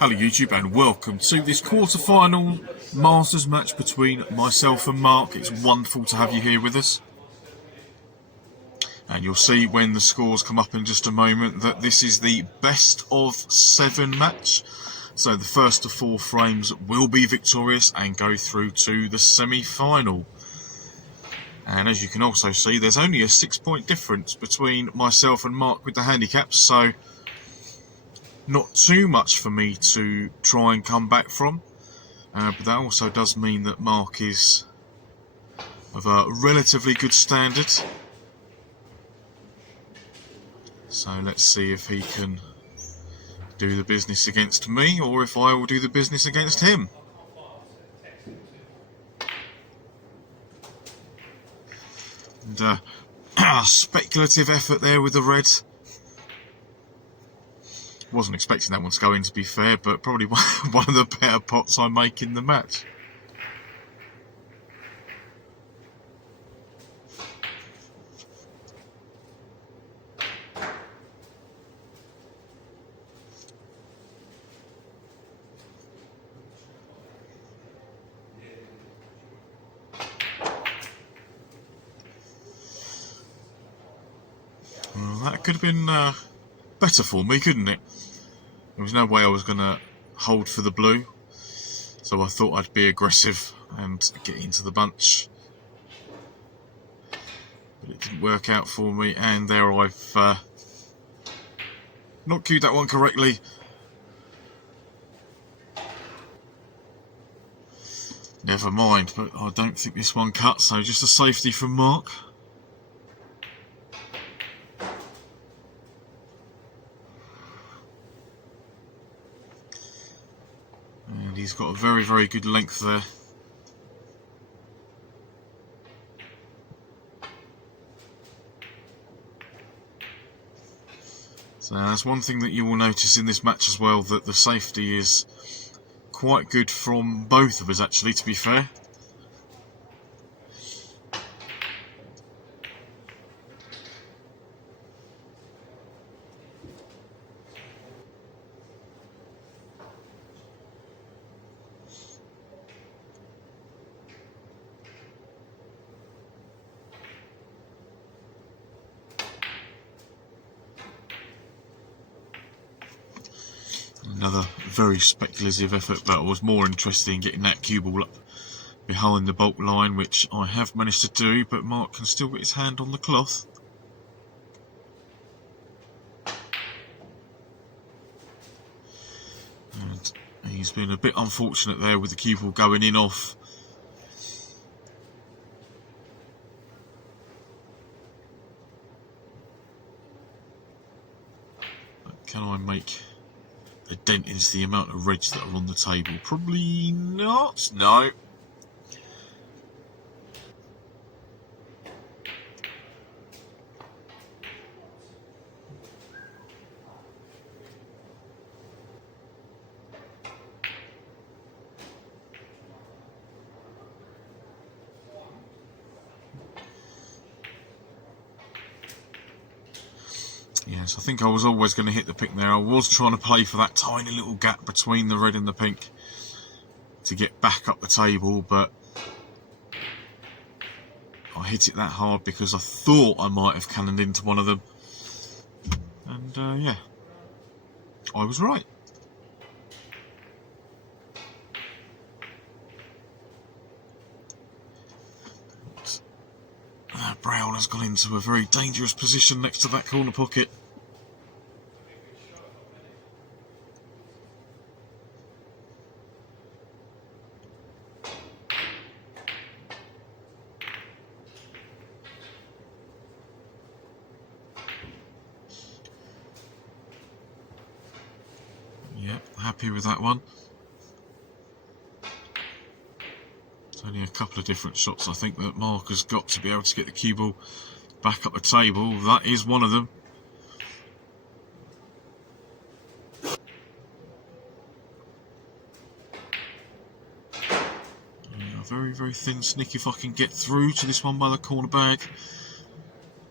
Hello YouTube and welcome to this quarter-final Masters match between myself and Mark. It's wonderful to have you here with us. And you'll see when the scores come up in just a moment that this is the best of 7 match. So the first of 4 frames will be victorious and go through to the semi-final. And as you can also see, there's only a 6-point difference between myself and Mark with the handicaps, so not too much for me to try and come back from, but that also does mean that Mark is of a relatively good standard. So let's see if he can do the business against me, or if I will do the business against him. And speculative effort there with the red. Wasn't expecting that one to go in, to be fair, but probably one of the better pots I make in the match. Well, that could have been better for me, couldn't it? There was no way I was going to hold for the blue, so I thought I'd be aggressive and get into the bunch. But it didn't work out for me, and there I've not queued that one correctly. Never mind, but I don't think this one cut, so just a safety from Mark. And he's got a very, very good length there. So that's one thing that you will notice in this match as well, that the safety is quite good from both of us, actually, to be fair. Another very speculative effort, but I was more interested in getting that cue ball up behind the baulk line, which I have managed to do, but Mark can still get his hand on the cloth. And he's been a bit unfortunate there with the cue ball going in off. But can I make a dent into the amount of reds that are on the table? Probably not. No. Yes, I think I was always going to hit the pink there. I was trying to play for that tiny little gap between the red and the pink to get back up the table, but I hit it that hard because I thought I might have cannoned into one of them. And yeah, I was right. Brown has gone into a very dangerous position next to that corner pocket. Yep, happy with that one. Only a couple of different shots I think that Mark has got to be able to get the cue ball back up the table. That is one of them. Yeah, very, very thin snick if I can get through to this one by the corner bag.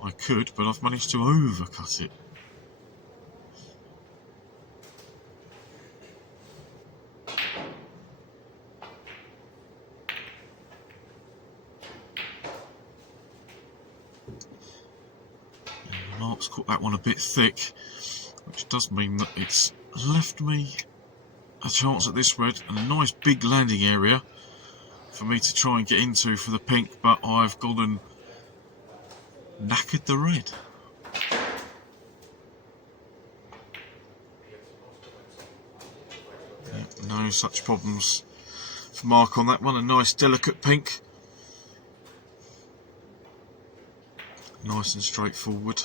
I could, but I've managed to overcut it. It's caught that one a bit thick, which does mean that it's left me a chance at this red and a nice big landing area for me to try and get into for the pink, but I've gone and knackered the red. Yeah, no such problems for Mark on that one. A nice delicate pink. Nice and straightforward.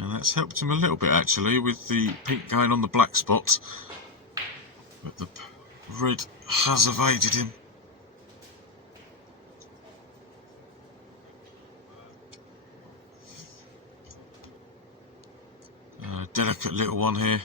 And that's helped him a little bit actually with the pink going on the black spot. But the red has evaded him. Delicate little one here.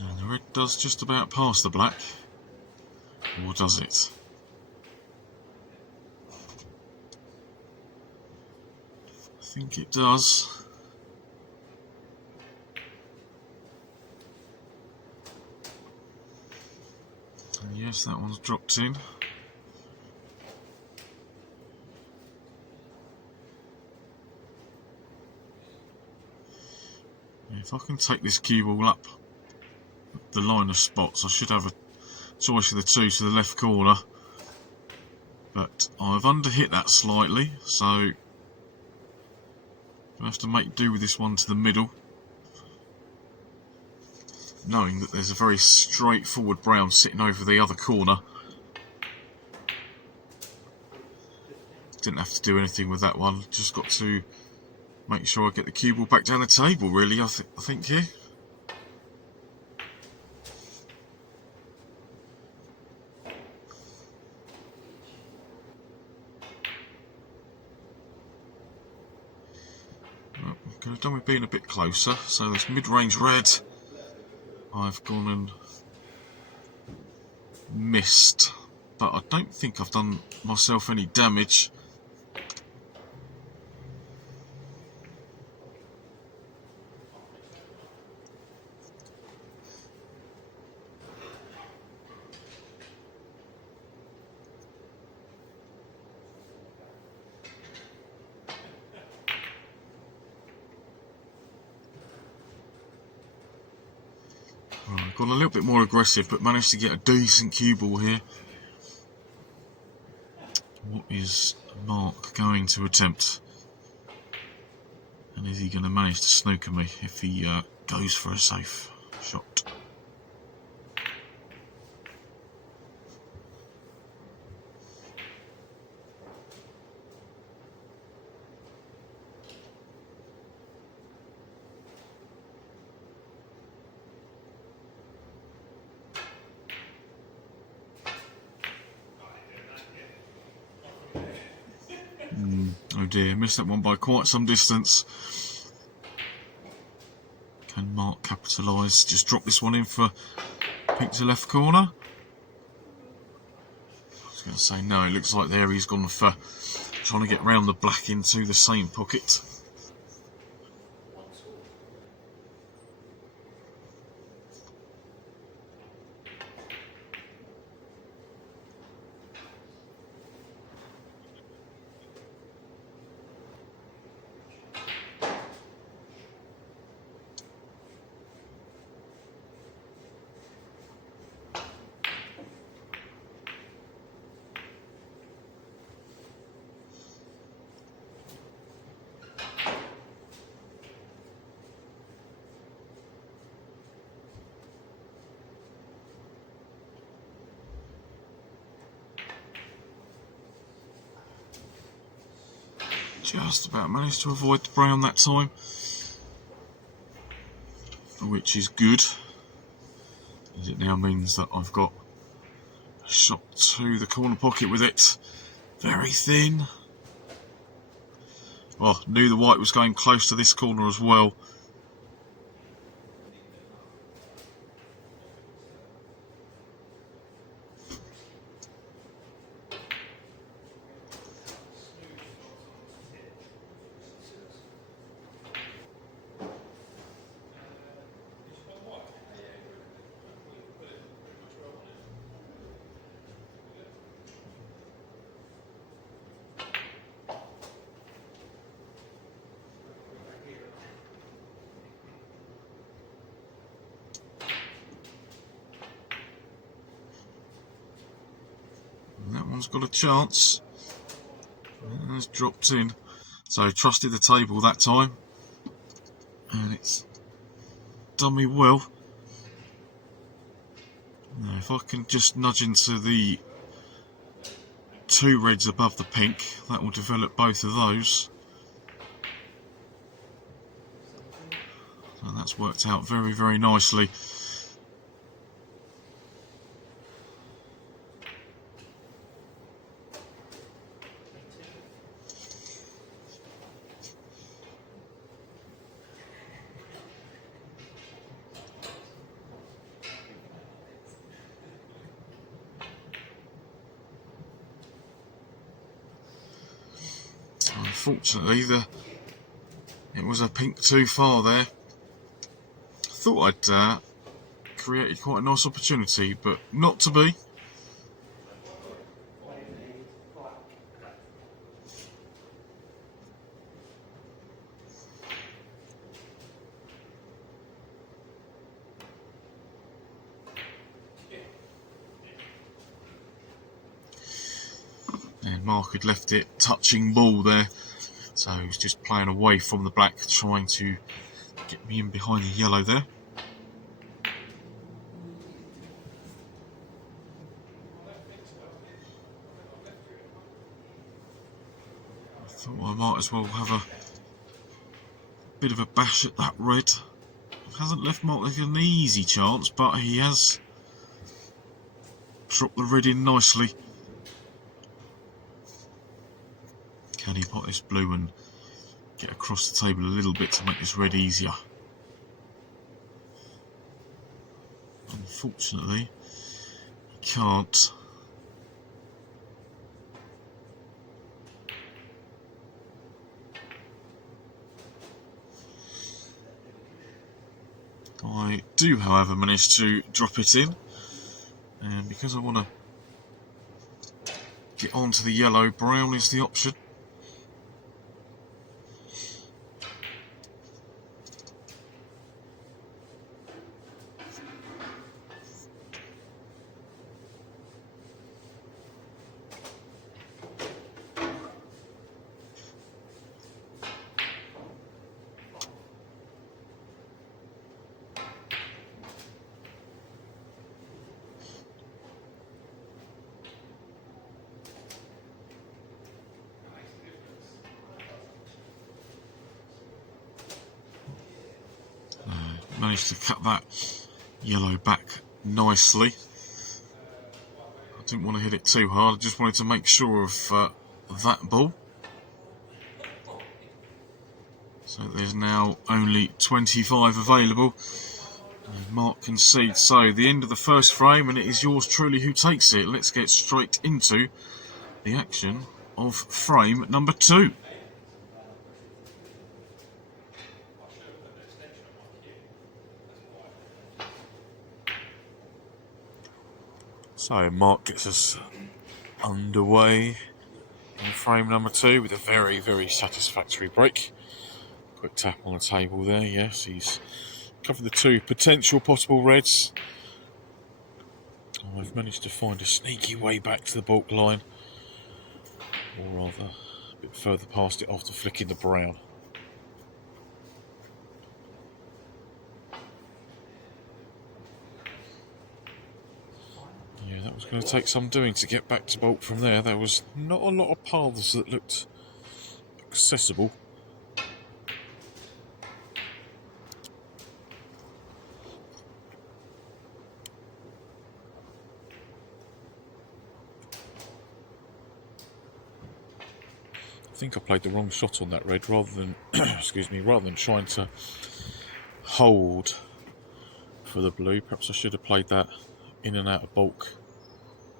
And the red does just about pass the black. Or does it? I think it does. And yes, that one's dropped in. If I can take this cue ball up the line of spots, I should have a choice of the two to the left corner. But I've underhit that slightly, so I have to make do with this one to the middle, knowing that there's a very straightforward brown sitting over the other corner. Didn't have to do anything with that one, just got to make sure I get the cue ball back down the table really, I think here. Could have done with being a bit closer. So this mid-range red, I've gone and missed, but I don't think I've done myself any damage. Right, got a little bit more aggressive, but managed to get a decent cue ball here. What is Mark going to attempt? And is he going to manage to snooker me if he goes for a safe shot? Oh dear, missed that one by quite some distance. Can Mark capitalise? Just drop this one in for pink to left corner. I was going to say no, it looks like there he's gone for trying to get round the black into the same pocket. Just about managed to avoid the brown that time, which is good, as it now means that I've got a shot to the corner pocket with it. Very thin. Well, knew the white was going close to this corner as well. one's got a chance. And it's dropped in. So trusted the table that time. And it's done me well. Now, if I can just nudge into the 2 reds above the pink, that will develop both of those. And that's worked out very, very nicely. Unfortunately, it was a pink too far there. Thought I'd created quite a nice opportunity, but not to be. And Mark had left it touching ball there, so he was just playing away from the black, trying to get me in behind the yellow there. I thought I might as well have a bit of a bash at that red. It hasn't left Mark like an easy chance, but he has dropped the red in nicely. Can he pot this blue and get across the table a little bit to make this red easier? Unfortunately, he can't. I do, however, manage to drop it in, and because I want to get onto the yellow, brown is the option. Managed to cut that yellow back nicely. I didn't want to hit it too hard, I just wanted to make sure of that ball. So there's now only 25 available. And Mark concedes. So the end of the first frame, and it is yours truly who takes it. Let's get straight into the action of frame number 2. So Mark gets us underway in frame number 2 with a very, very satisfactory break. Quick tap on the table there, yes, he's covered the 2 potential possible reds. I've managed to find a sneaky way back to the baulk line, or rather a bit further past it after flicking the brown. Yeah, that was going to take some doing to get back to baulk from there. There was not a lot of paths that looked accessible. I think I played the wrong shot on that red, rather than rather than trying to hold for the blue. Perhaps I should have played that in and out of baulk,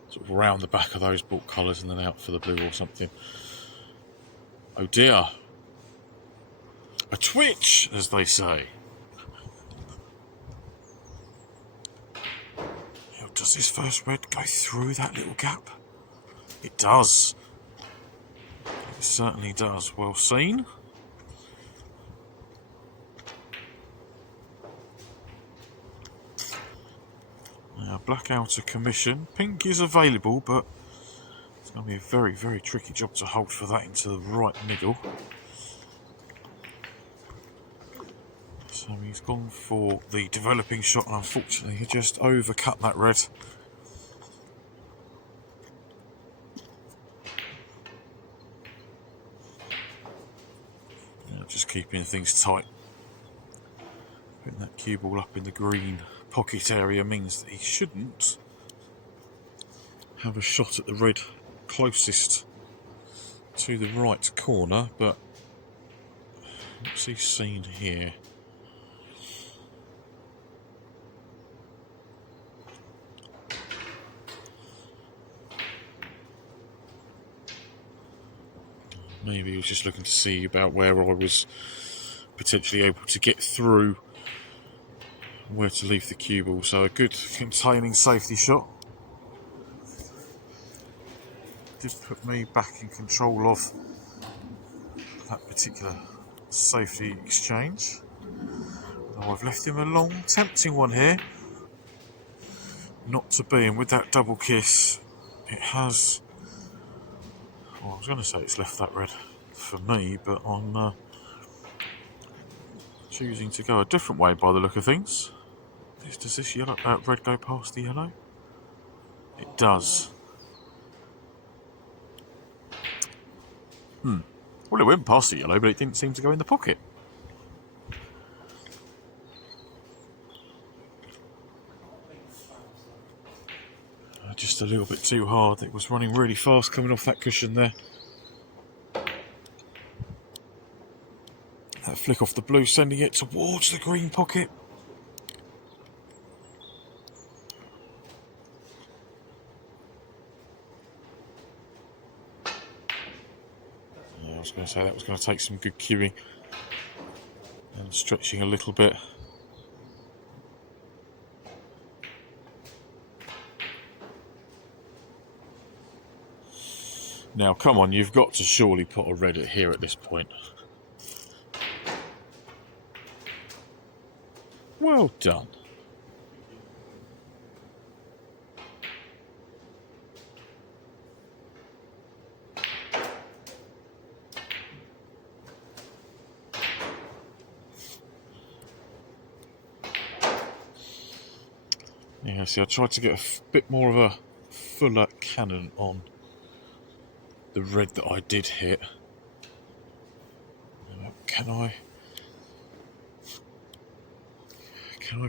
sort of round the back of those baulk colours and then out for the blue or something. Oh dear. A twitch, as they say. Does this first red go through that little gap? It does. It certainly does. Well seen. Now, black outer commission. Pink is available, but it's Going to be a very, very tricky job to hold for that into the right middle. So he's gone for the developing shot, and unfortunately he just overcut that red. Just keeping things tight. Putting that cue ball up in the green pocket area means that he shouldn't have a shot at the red closest to the right corner, but what's he seen here? Maybe he was just looking to see about where I was potentially able to get through, where to leave the cue ball. So a good containing safety shot. Just put me back in control of that particular safety exchange. Although I've left him a long, tempting one here. Not to be, and with that double kiss, it has... Well, I was going to say it's left that red for me, but I'm choosing to go a different way by the look of things. Does this yellow, red go past the yellow? It does. Well, it went past the yellow, but it didn't seem to go in the pocket. Just a little bit too hard. It was running really fast coming off that cushion there. That flick off the blue, sending it towards the green pocket. Yeah, I was going to say that was going to take some good cueing and stretching a little bit. Now, come on, you've got to surely put a red here at this point. Well done. Yeah, see, I tried to get a bit more of a fuller cannon on the red that I did hit. Can I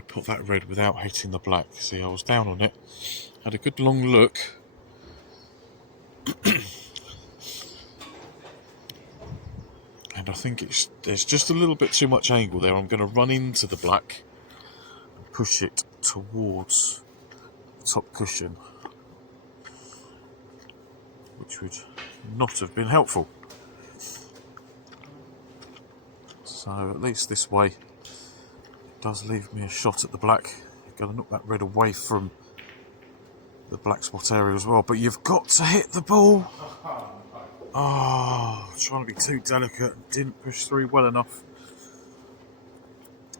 put that red without hitting the black? See, I was down on it, had a good long look. And I think there's just a little bit too much angle there. I'm going to run into the black and push it towards the top cushion, which would not have been helpful. So at least this way it does leave me a shot at the black. I've got to knock that red away from the black spot area as well, but you've got to hit the ball. Oh, trying to be too delicate and didn't push through well enough.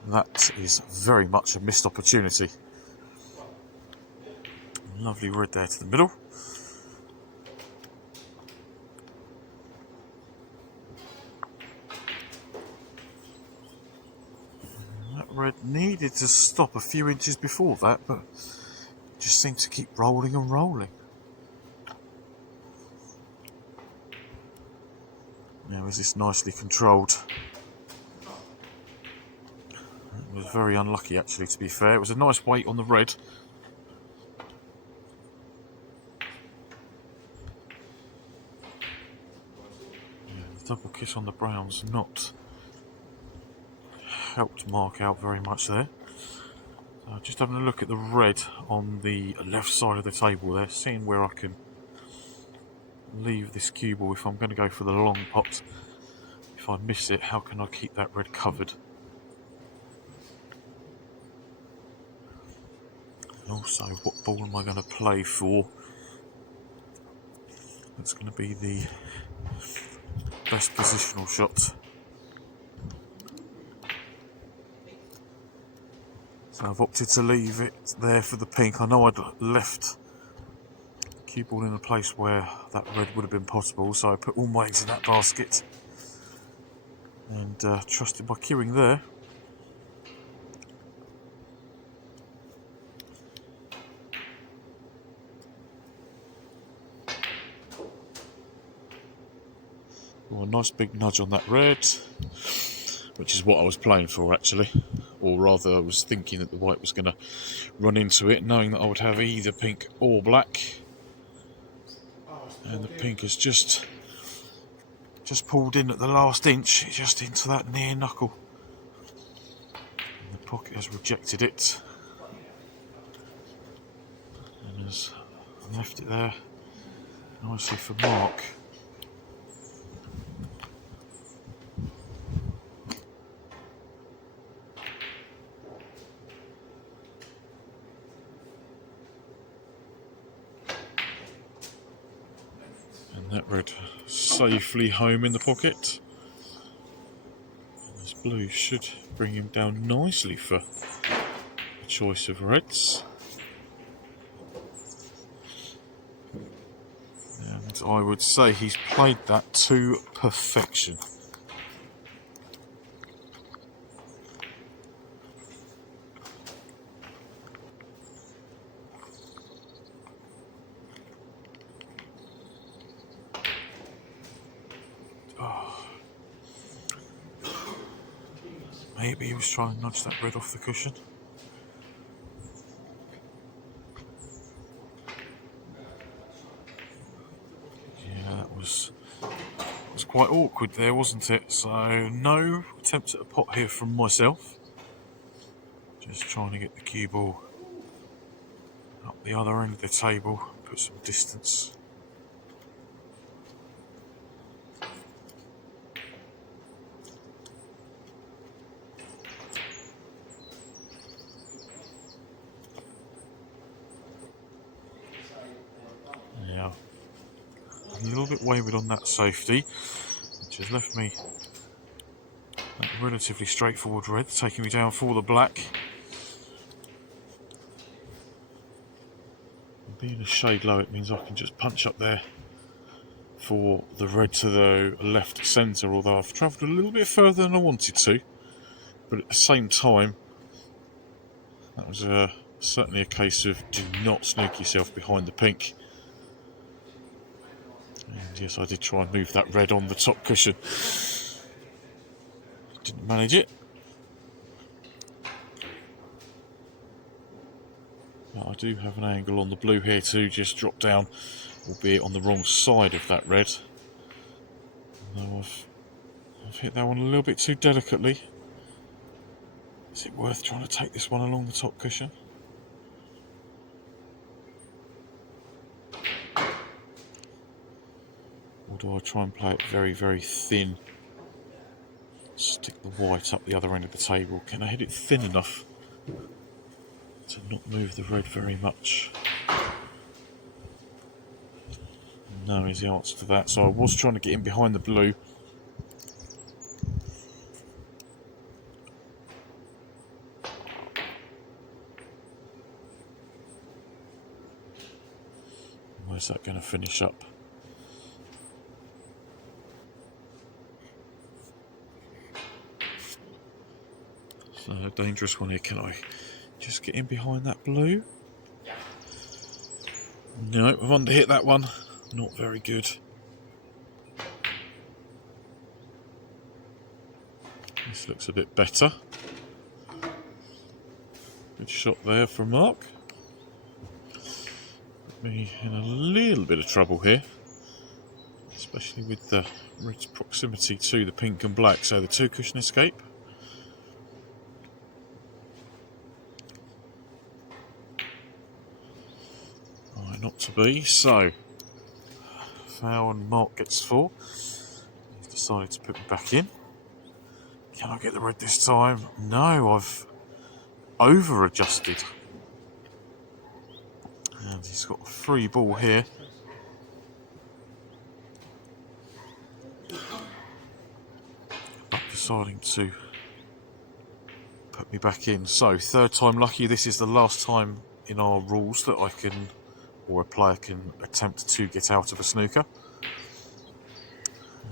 That is very much a missed opportunity. Lovely red there to the middle. That red needed to stop a few inches before that, but it just seemed to keep rolling and rolling. Now is this nicely controlled? It was very unlucky actually, to be fair. It was a nice weight on the red. Yeah, the double kiss on the brown's not helped mark out very much there. So just having a look at the red on the left side of the table there, seeing where I can leave this cue ball if I'm going to go for the long pot. If I miss it, how can I keep that red covered? And also, what ball am I going to play for? That's going to be the best positional shot. So I've opted to leave it there for the pink. I know I'd left the cue ball in a place where that red would have been possible, so I put all my eggs in that basket and trusted my cueing there. Well, a nice big nudge on that red, which is what I was playing for actually, or rather I was thinking that the white was going to run into it, knowing that I would have either pink or black, and the pink has just pulled in at the last inch, just into that near knuckle, and the pocket has rejected it and has left it there nicely for Mark. And that red safely home in the pocket. And this blue should bring him down nicely for a choice of reds. And I would say he's played that to perfection. Maybe he was trying to nudge that red off the cushion. Yeah, that was quite awkward there, wasn't it? So no attempt at a pot here from myself. Just trying to get the cue ball up the other end of the table, put some distance. Yeah, a little bit wayward on that safety, which has left me a relatively straightforward red, taking me down for the black. And being a shade low, it means I can just punch up there for the red to the left centre, although I've travelled a little bit further than I wanted to. But at the same time, that was certainly a case of do not sneak yourself behind the pink. And yes, I did try and move that red on the top cushion. Didn't manage it. But I do have an angle on the blue here to just drop down, albeit on the wrong side of that red. Although I've hit that one a little bit too delicately. Is it worth trying to take this one along the top cushion? Or do I try and play it very, very thin? Stick the white up the other end of the table. Can I hit it thin enough to not move the red very much? No is the answer to that. So I was trying to get in behind the blue. Where's that going to finish up? So a dangerous one here. Can I just get in behind that blue? No, I've under-hit that one. Not very good. This looks a bit better. Good shot there from Mark. Put me in a little bit of trouble here, especially with the red's proximity to the pink and black, so the two cushion escape. Right, not to be, so foul and Mark gets 4. He's decided to put me back in. Can I get the red this time? No, I've over-adjusted. And he's got a free ball here. But deciding to put me back in. So, third time lucky. This is the last time in our rules that I can or a player can attempt to get out of a snooker.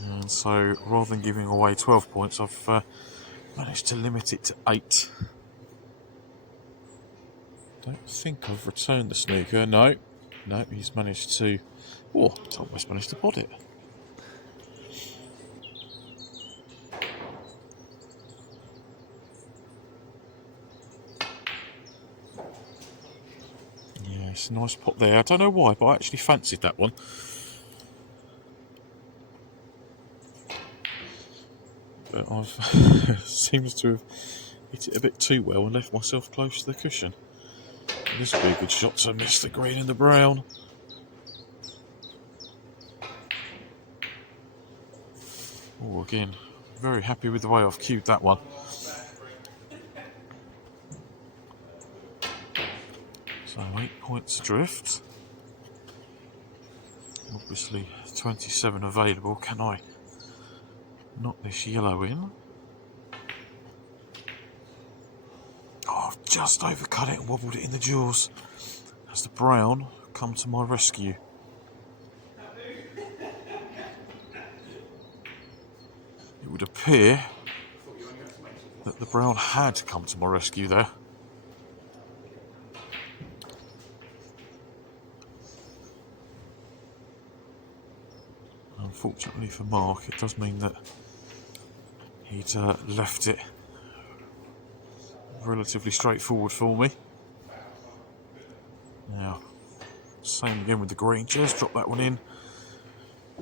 And so rather than giving away 12 points, I've managed to limit it to 8. Don't think I've returned the snooker. No, he's managed to... Oh, Thomas managed to pod it. Yeah, it's a nice pot there. I don't know why, but I actually fancied that one. But I've seems to have hit it a bit too well and left myself close to the cushion. This would be a good shot to miss the green and the brown. Oh, again, very happy with the way I've cued that one. So 8 points adrift. Obviously 27 available. Can I knock this yellow in? Oh, I've just overcut it and wobbled it in the jaws. Has the brown come to my rescue? It would appear that the brown had come to my rescue there. Unfortunately for Mark, it does mean that he'd left it relatively straightforward for me. Now, same again with the green. Just drop that one in.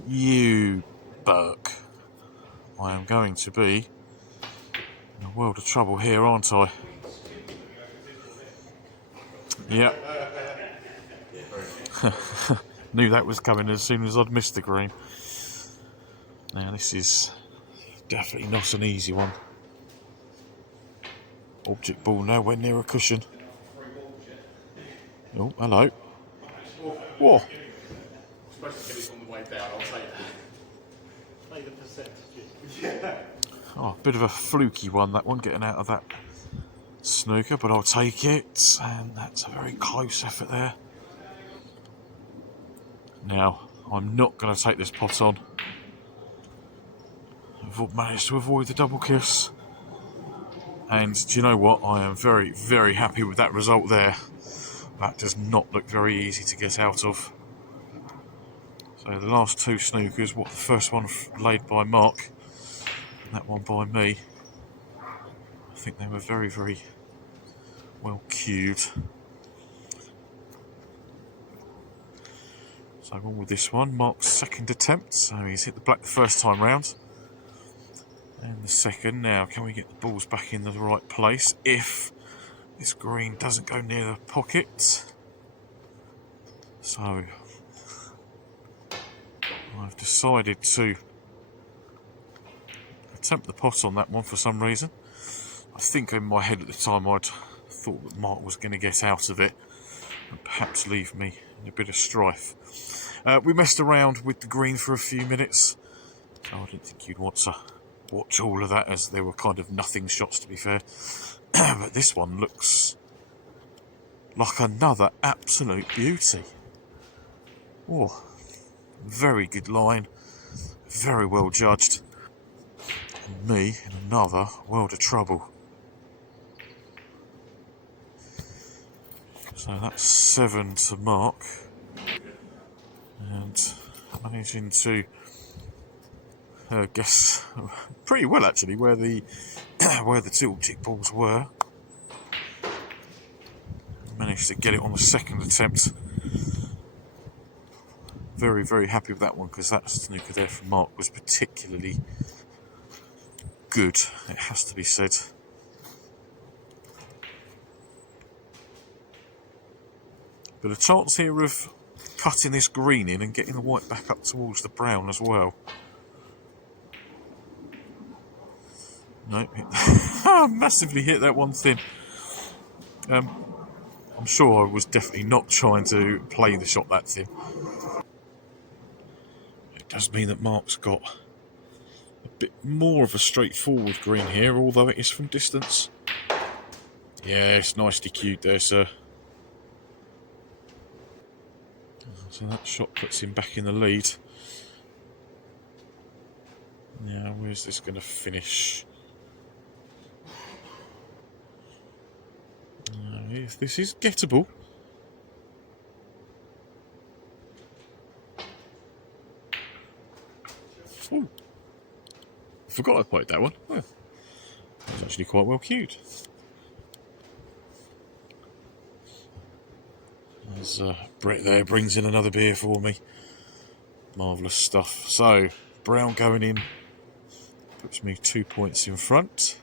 You Burke. I am going to be in a world of trouble here, aren't I? Yep. Knew that was coming as soon as I'd missed the green. Now this is definitely not an easy one. Object ball nowhere near a cushion. Oh, hello. Whoa. Supposed to get it on the way down, I'll take that. Play the percentages. Oh, a bit of a fluky one, that one, getting out of that snooker, but I'll take it. And that's a very close effort there. Now, I'm not going to take this pot on. I've managed to avoid the double kiss. And do you know what? I am very, very happy with that result there. That does not look very easy to get out of. So the last 2 snookers, the first one laid by Mark, and that one by me, I think they were very, very well cued. So on with this one, Mark's second attempt, so he's hit the black the first time round. And the second. Now, can we get the balls back in the right place if this green doesn't go near the pocket? So I've decided to attempt the pot on that one for some reason. I think in my head at the time I'd thought that Mark was going to get out of it and perhaps leave me in a bit of strife. We messed around with the green for a few minutes, so I didn't think you'd want to watch all of that, as there were kind of nothing shots, to be fair. But this one looks like another absolute beauty. Oh, very good line, very well judged, and me in another world of trouble. So that's 7 to Mark, and managing to guess pretty well actually where the where the 2 object balls were. Managed to get it on the second attempt. Very, very happy with that one, because that snooker there from Mark was particularly good, it has to be said. But a chance here of cutting this green in and getting the white back up towards the brown as well. Nope, massively hit that one thin. I'm sure I was definitely not trying to play the shot that thin. It does mean that Mark's got a bit more of a straightforward green here, although it is from distance. Yes, nicely cued there, sir. So that shot puts him back in the lead. Now, where's this going to finish? If this is gettable. Ooh. I forgot I played that one. Oh, it's actually quite well cued. As Brett there brings in another beer for me. Marvellous stuff. So, Brown going in puts me 2 points in front.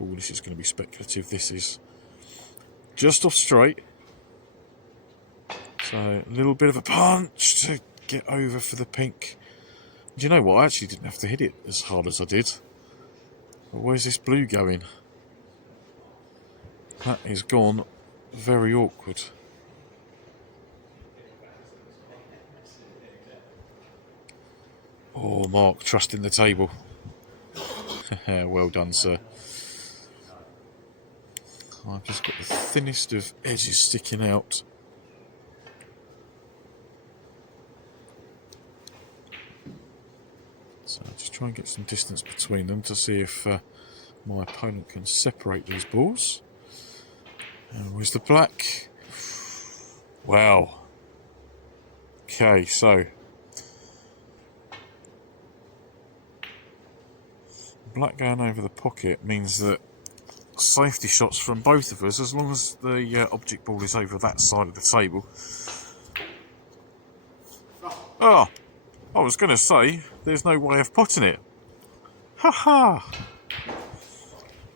Oh, this is going to be speculative. This is just off straight. So, a little bit of a punch to get over for the pink. Do you know what? I actually didn't have to hit it as hard as I did. But where's this blue going? That is gone very awkward. Oh, Mark, trusting the table. Well done, sir. I've just got the thinnest of edges sticking out. So I'll just try and get some distance between them to see if my opponent can separate these balls. And where's the black? Wow. Okay, so black going over the pocket means that safety shots from both of us, as long as the object ball is over that side of the table. Oh, I was going to say, there's no way of potting it. Ha ha!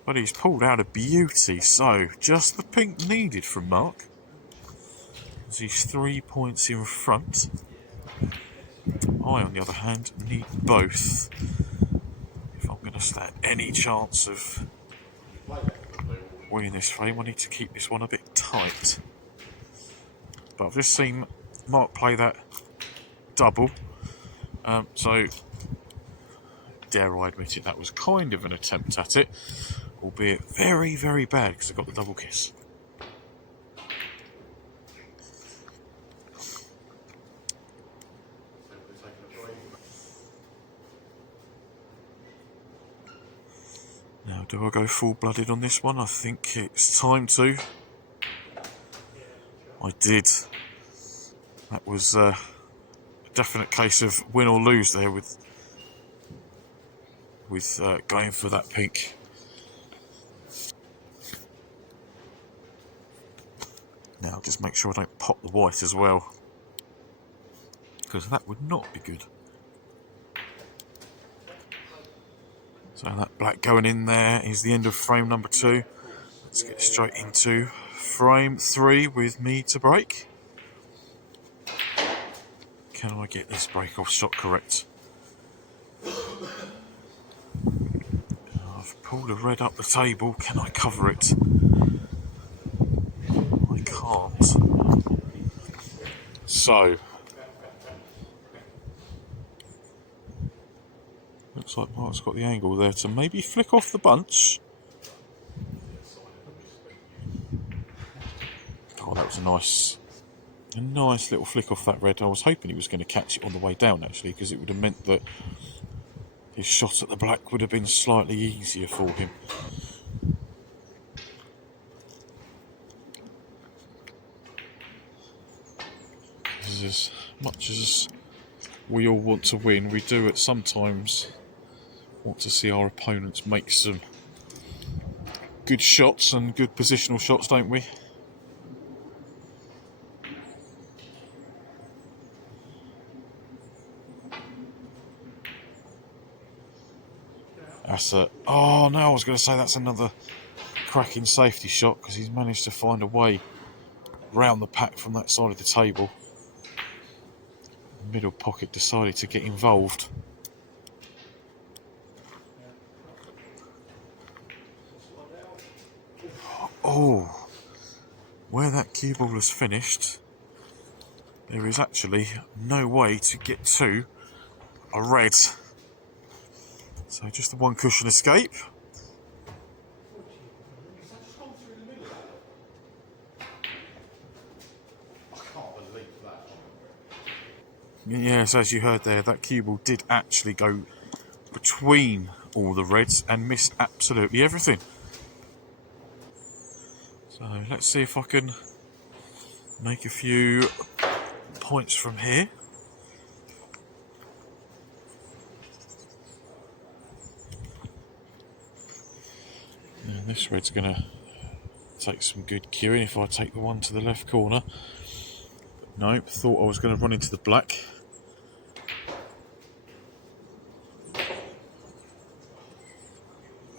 But he's pulled out a beauty, so just the pink needed from Mark. As he's 3 points in front. I, on the other hand, need both. If I'm going to stand any chance of winning this frame, I need to keep this one a bit tight. But I've just seen Mark play that double. So, dare I admit it, that was kind of an attempt at it. Albeit very, very bad because I got the double kiss. Now, do I go full-blooded on this one? I think it's time to. I did. That was a definite case of win or lose there with going for that pink. Now, just make sure I don't pop the white as well, because that would not be good. So that black going in there is the end of frame number 2. Let's get straight into frame 3 with me to break. Can I get this break-off shot correct? I've pulled a red up the table. Can I cover it? I can't. So, looks like Mark's got the angle there to maybe flick off the bunch. Oh, that was a nice little flick off that red. I was hoping he was going to catch it on the way down, actually, because it would have meant that his shot at the black would have been slightly easier for him. As much as we all want to win, we do at sometimes want to see our opponents make some good shots and good positional shots, don't we? That's a... Oh no, I was going to say that's another cracking safety shot, because he's managed to find a way round the pack from that side of the table. The middle pocket decided to get involved. Oh, where that cue ball has finished, there is actually no way to get to a red. So just the one cushion escape. Yes, as you heard there, that cue ball did actually go between all the reds and missed absolutely everything. So let's see if I can make a few points from here. And this red's going to take some good cueing if I take the one to the left corner. But no, thought I was going to run into the black.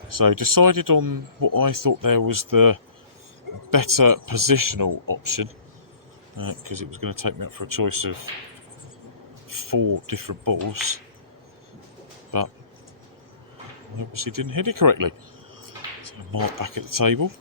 So decided on what I thought there was the better positional option, because it was going to take me up for a choice of 4 different balls, but I obviously didn't hit it correctly. So mark back at the table.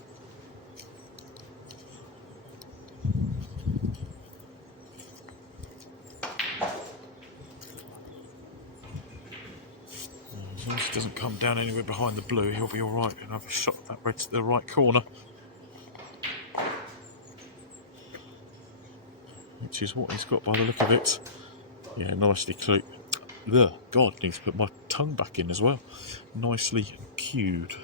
As long as it doesn't come down anywhere behind the blue, he'll be alright and have a shot at that red to the right corner. Which is what he's got by the look of it. Yeah, nicely cued. God, I need to put my tongue back in as well. Nicely cued.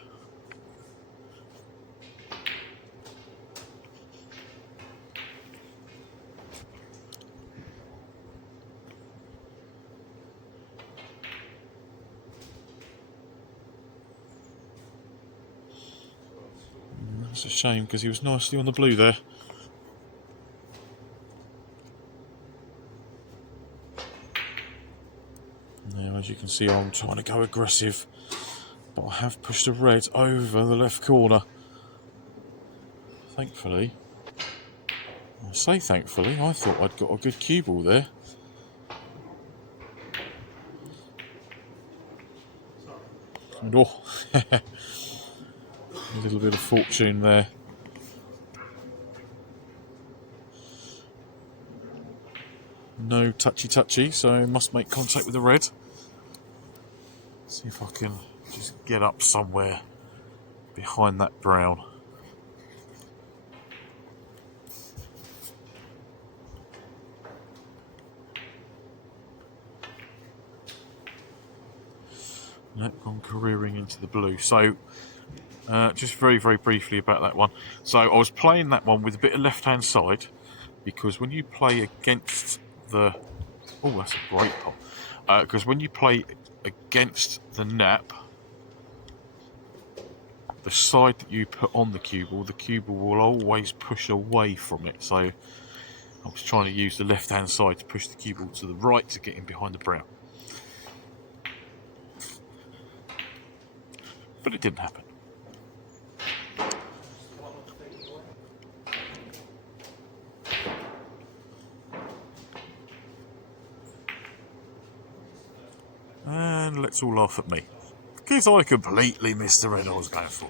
That's a shame because he was nicely on the blue there. Now, as you can see, I'm trying to go aggressive, but I have pushed the red over the left corner. Thankfully, I say thankfully, I thought I'd got a good cue ball there. And oh, a little bit of fortune there. No touchy, so I must make contact with the red. See if I can just get up somewhere behind that brown. Nope, gone careering into the blue. So, just very briefly about that one. So, I was playing that one with a bit of left-hand side because when you play against the... Oh, that's a great pop. Because when you play against the nap, the side that you put on the cue ball will always push away from it. So, I was trying to use the left-hand side to push the cue ball to the right to get in behind the brown. But it didn't happen. And let's all laugh at me, because I completely missed the red I was going for.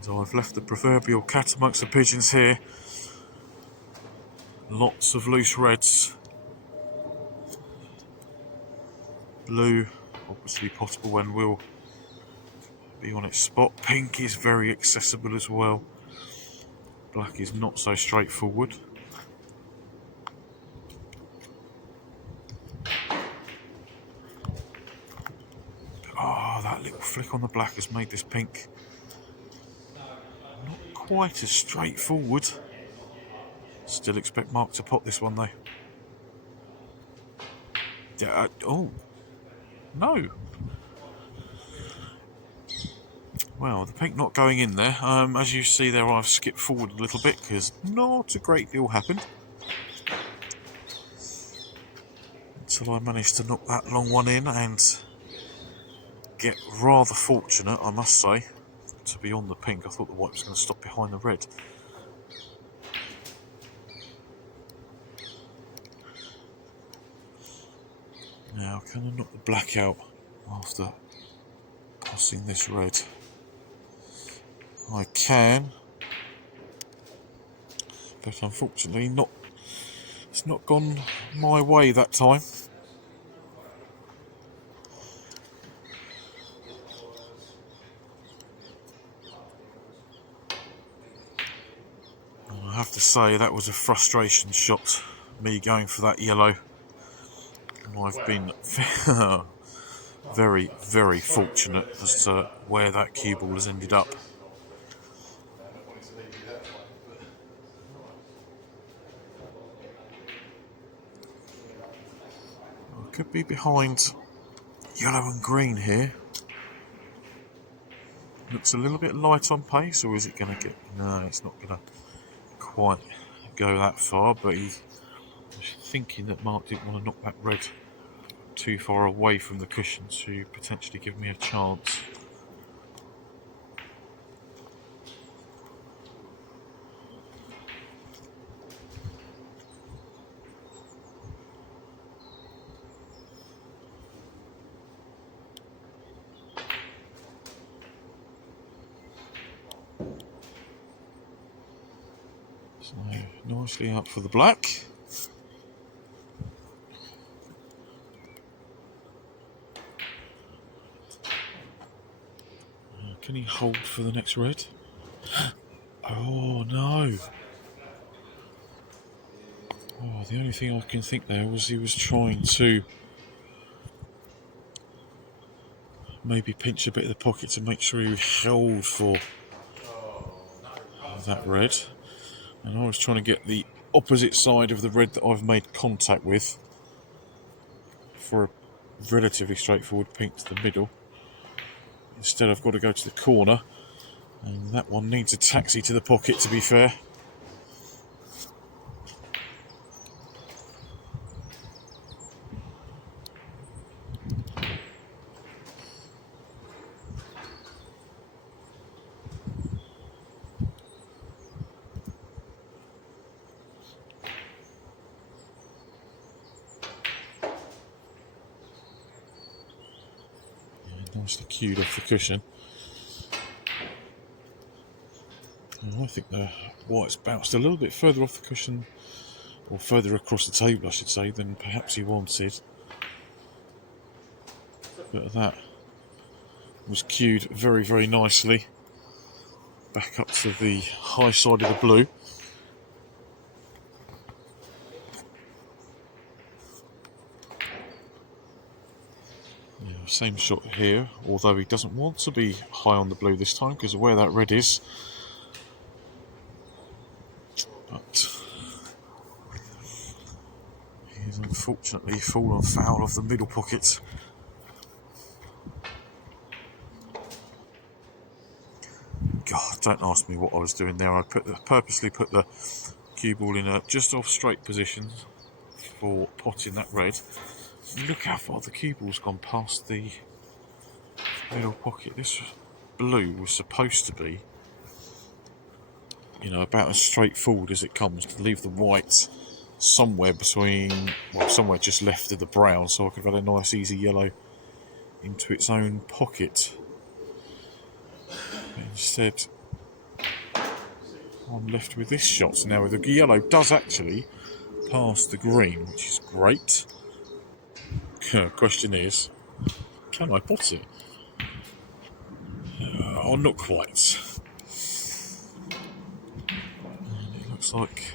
So I've left the proverbial cat amongst the pigeons here. Lots of loose reds. Blue, obviously possible and will be on its spot. Pink is very accessible as well. Black is not so straightforward. Oh, that little flick on the black has made this pink not quite as straightforward. Still expect Mark to pot this one though. Oh, no. Well, the pink not going in there. As you see there, I've skipped forward a little bit because not a great deal happened. Until I managed to knock that long one in and get rather fortunate, I must say, to be on the pink. I thought the white was going to stop behind the red. Now, can I knock the black out after passing this red? I can, but unfortunately it's not gone my way that time. I have to say that was a frustration shot, me going for that yellow. I've been very, very fortunate as to where that cue ball has ended up. I could be behind yellow and green here. Looks a little bit light on pace, or is it going to get... No, it's not going to quite go that far, but he's thinking that Mark didn't want to knock that red too far away from the cushion to potentially give me a chance. So nicely out for the black. Can he hold for the next red? Oh no! Oh, the only thing I can think there was he was trying to maybe pinch a bit of the pocket to make sure he held for that red. And I was trying to get the opposite side of the red that I've made contact with for a relatively straightforward pink to the middle. Instead I've got to go to the corner, and that one needs a taxi to the pocket, to be fair. Nicely cued off the cushion. And I think the white's bounced a little bit further off the cushion, or further across the table I should say, than perhaps he wanted. But that was cued very, very nicely back up to the high side of the blue. Same shot here, although he doesn't want to be high on the blue this time because of where that red is. But he's unfortunately fallen foul of the middle pocket. God, don't ask me what I was doing there. I purposely put the cue ball in a just off straight position for potting that red. Look how far the cue ball's gone past the middle pocket. This blue was supposed to be, you know, about as straightforward as it comes, to leave the white somewhere between, well, somewhere just left of the brown, so I could have had a nice easy yellow into its own pocket. But instead, I'm left with this shot. So now the yellow does actually pass the green, which is great. Question is, can I pot it? Oh, not quite. And it looks like,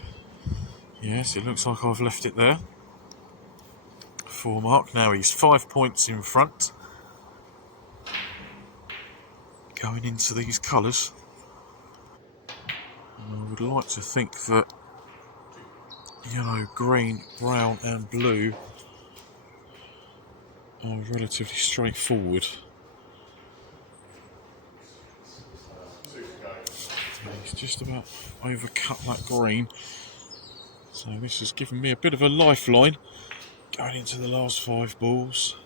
yes, it looks like I've left it there for Mark. Now he's 5 points in front, going into these colours. And I would like to think that yellow, green, brown and blue are relatively straightforward. He's just about overcut that green, so this has given me a bit of a lifeline going into the last 5 balls.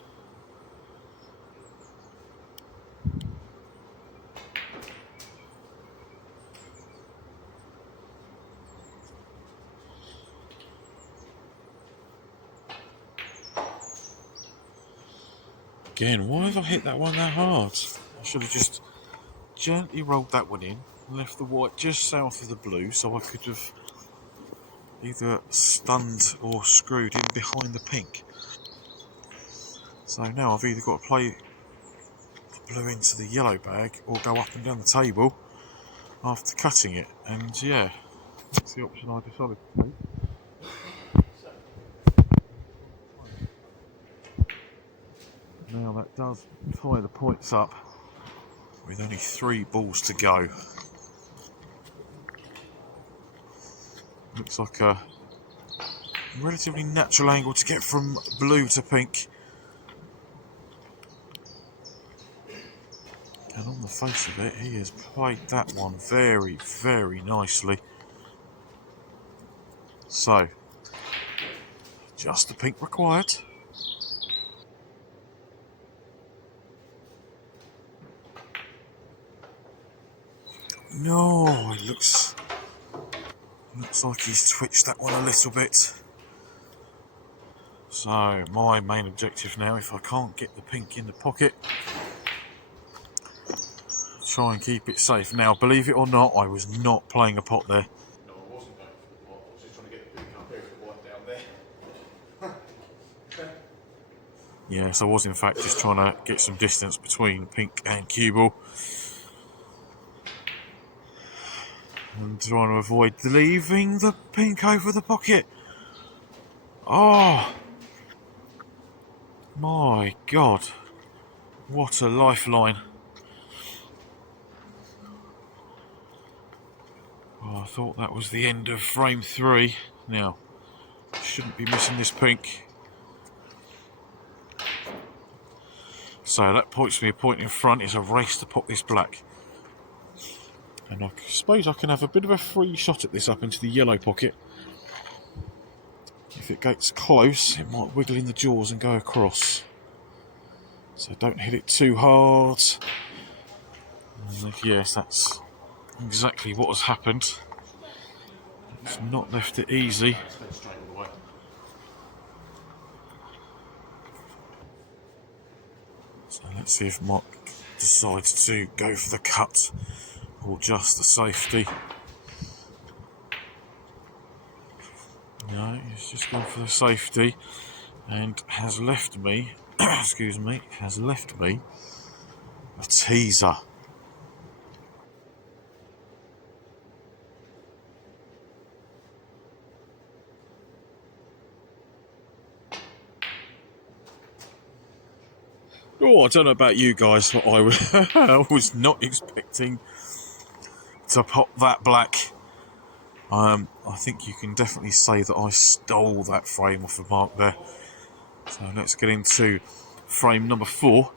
Again, why have I hit that one that hard? I should have just gently rolled that one in and left the white just south of the blue, so I could have either stunned or screwed in behind the pink. So now I've either got to play the blue into the yellow bag or go up and down the table after cutting it. And yeah, That's the option I decided to take. Now that does tie the points up with only 3 balls to go. Looks like a relatively natural angle to get from blue to pink. And on the face of it, he has played that one very, very nicely. So, just the pink required. No, it looks like he's twitched that one a little bit. So, my main objective now, if I can't get the pink in the pocket, try and keep it safe. Now, believe it or not, I was not playing a pot there. No, I wasn't going for the pot. I was just trying to get the pink up there with the white down there. Yes, I was in fact just trying to get some distance between pink and cue ball. And trying to avoid leaving the pink over the pocket. Oh! My God. What a lifeline. Oh, I thought that was the end of frame 3. Now, shouldn't be missing this pink. So that points me a point in front. It's a race to pop this black. And I suppose I can have a bit of a free shot at this up into the yellow pocket. If it gets close, it might wiggle in the jaws and go across. So don't hit it too hard. And yes, that's exactly what has happened. It's not left it easy. Stay straight all the way. So let's see if Mark decides to go for the cut or just the safety. No, he's just gone for the safety and has left me, excuse me, has left me a teaser. Oh, I don't know about you guys, but I was not expecting to pop that black. I think you can definitely say that I stole that frame off of Mark there. So let's get into frame number 4.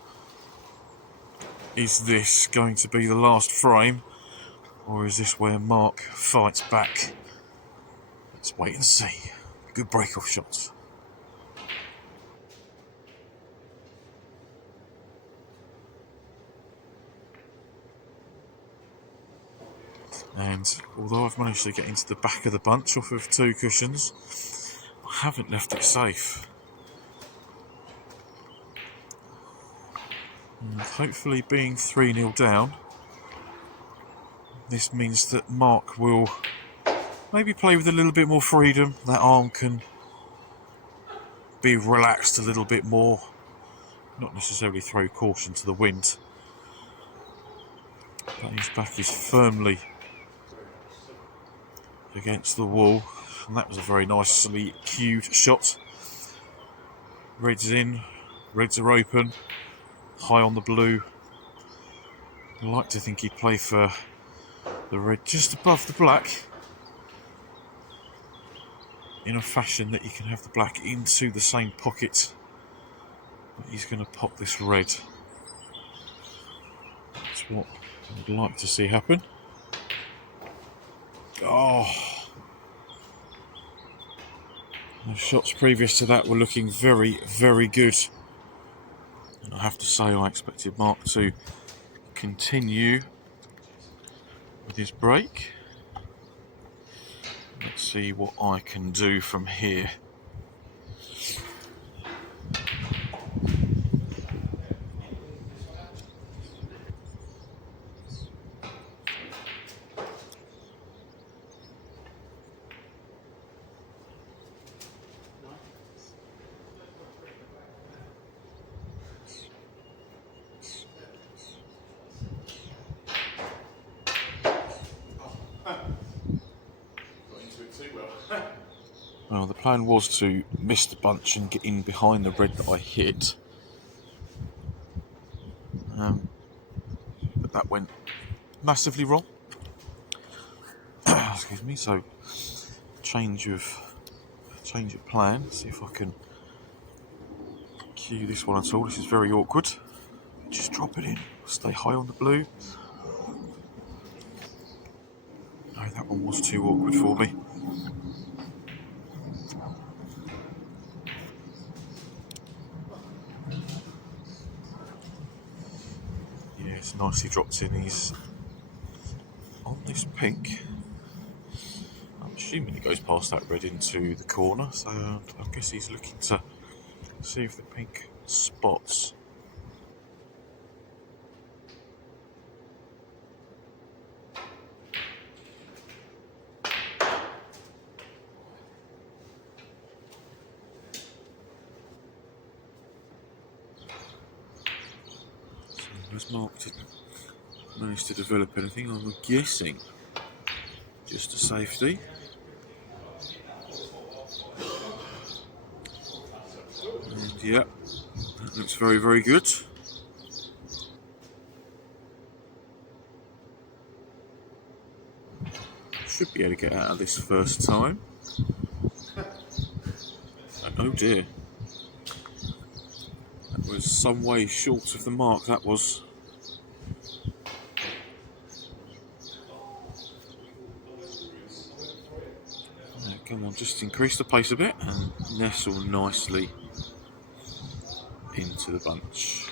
Is this going to be the last frame, or is this where Mark fights back? Let's wait and see. Good break-off shots. And although I've managed to get into the back of the bunch off of 2 cushions, I haven't left it safe. And hopefully being 3-0 down, this means that Mark will maybe play with a little bit more freedom. That arm can be relaxed a little bit more, not necessarily throw caution to the wind. But his back is firmly against the wall, and that was a very nicely cued shot. Reds in, reds are open, high on the blue. I like to think he'd play for the red just above the black, in a fashion that you can have the black into the same pocket, but he's going to pop this red. That's what I would like to see happen. Oh, the shots previous to that were looking very, very good. And I have to say, I expected Mark to continue with his break. Let's see what I can do from here. Well, the plan was to miss the bunch and get in behind the red that I hit. But that went massively wrong. Excuse me, so change of plan. See if I can cue this one at all. This is very awkward. Just drop it in. Stay high on the blue. No, that one was too awkward for me. Yeah, it's nicely dropped in. He's on this pink. I'm assuming he goes past that red into the corner, so I guess he's looking to see if the pink spots. As Mark didn't manage to develop anything, I'm guessing just a safety. And yeah, that looks very, very good. Should be able to get out of this first time. Oh dear. That was some way short of the mark, that was. Come on, just increase the pace a bit and nestle nicely into the bunch.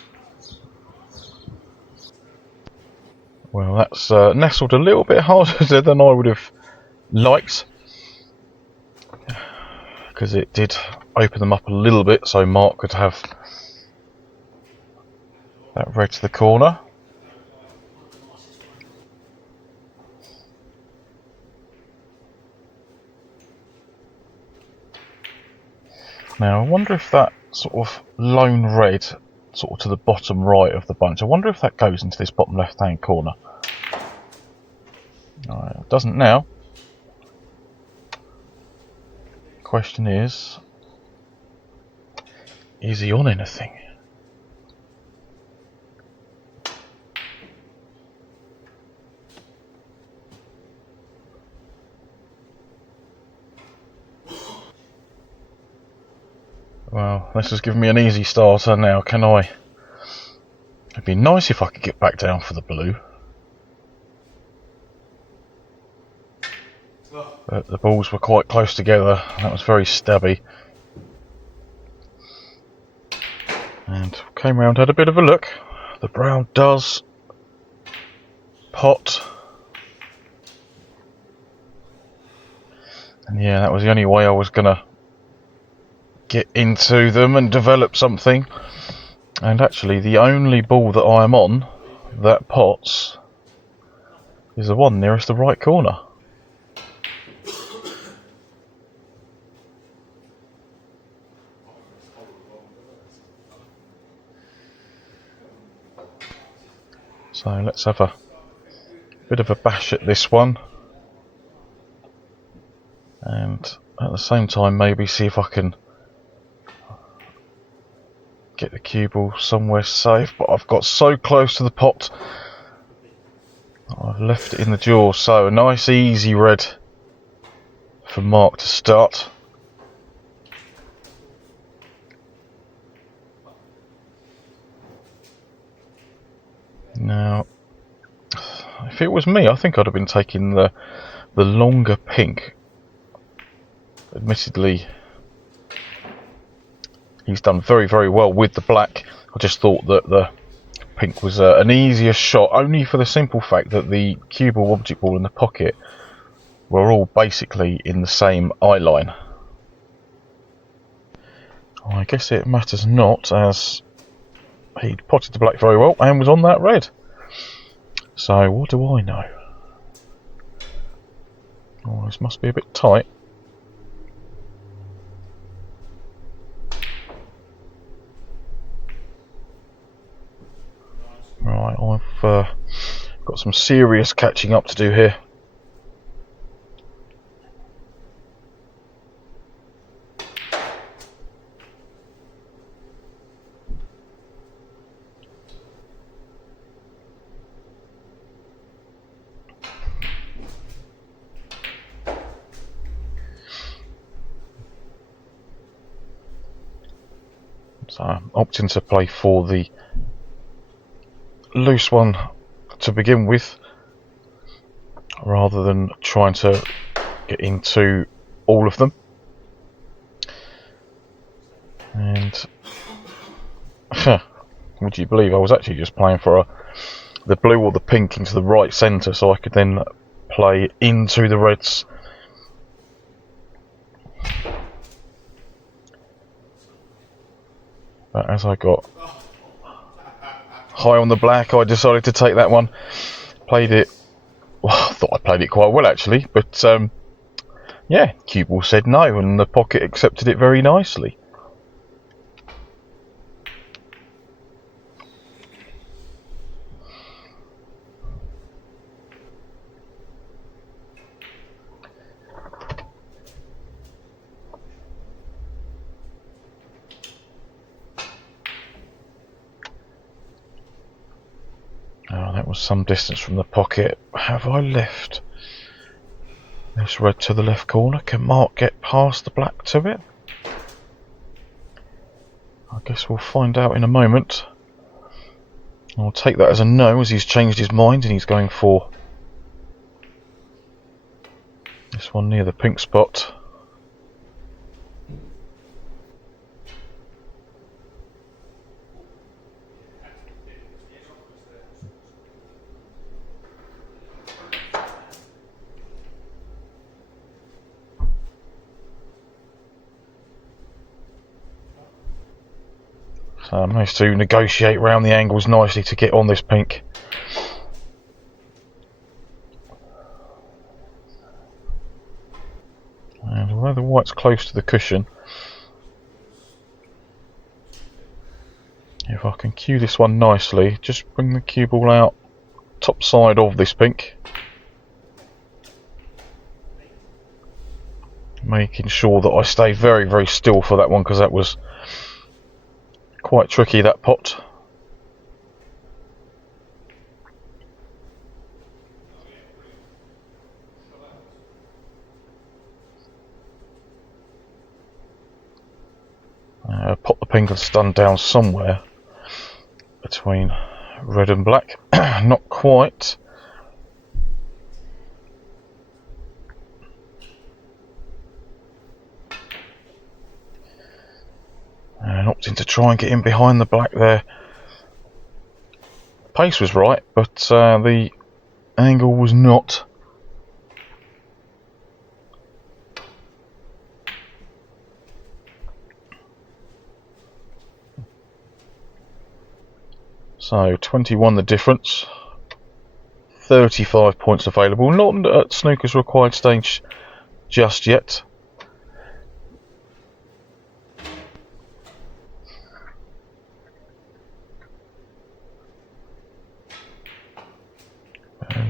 Well, that's nestled a little bit harder than I would have liked, because it did open them up a little bit so Mark could have that red to the corner. Now I wonder if that sort of lone red, sort of to the bottom right of the bunch, I wonder if that goes into this bottom left hand corner. It doesn't now. Question is he on anything? Well, this has given me an easy starter now, can I? It'd be nice if I could get back down for the blue. But the balls were quite close together, that was very stabby. And came round, had a bit of a look. The brown does pot. And yeah, that was the only way I was going to get into them and develop something. And actually the only ball that I'm on that pots is the one nearest the right corner. So let's have a bit of a bash at this one, and at the same time maybe see if I can get the cue ball somewhere safe, but I've got so close to the pot I've left it in the jaw. So a nice easy red for Mark to start. Now, if it was me, I think I'd have been taking the longer pink. Admittedly, he's done very, very well with the black. I just thought that the pink was an easier shot, only for the simple fact that the cue ball, object ball and the pocket were all basically in the same eye line. I guess it matters not, as he'd potted the black very well and was on that red. So what do I know? Oh, this must be a bit tight. Right, I've got some serious catching up to do here. So I'm opting to play for the loose one to begin with, rather than trying to get into all of them. And would you believe I was actually just playing for the blue or the pink into the right centre, so I could then play into the reds. But as I got high on the black, I decided to take that one. Played it, well, I thought I played it quite well actually, but yeah, cue ball said no, and the pocket accepted it very nicely. Oh, that was some distance from the pocket. Have I left this red to the left corner? Can Mark get past the black to it? I guess we'll find out in a moment. I'll take that as a no, as he's changed his mind and he's going for this one near the pink spot. So I managed to negotiate round the angles nicely to get on this pink. And although the white's close to the cushion, if I can cue this one nicely, just bring the cue ball out top side of this pink, making sure that I stay very, very still for that one, because that was quite tricky, that pot. Pop the pink and stun down somewhere between red and black. Not quite. And opting to try and get in behind the black there. Pace was right, but the angle was not. So 21 the difference, 35 points available, not at snooker's required stage just yet.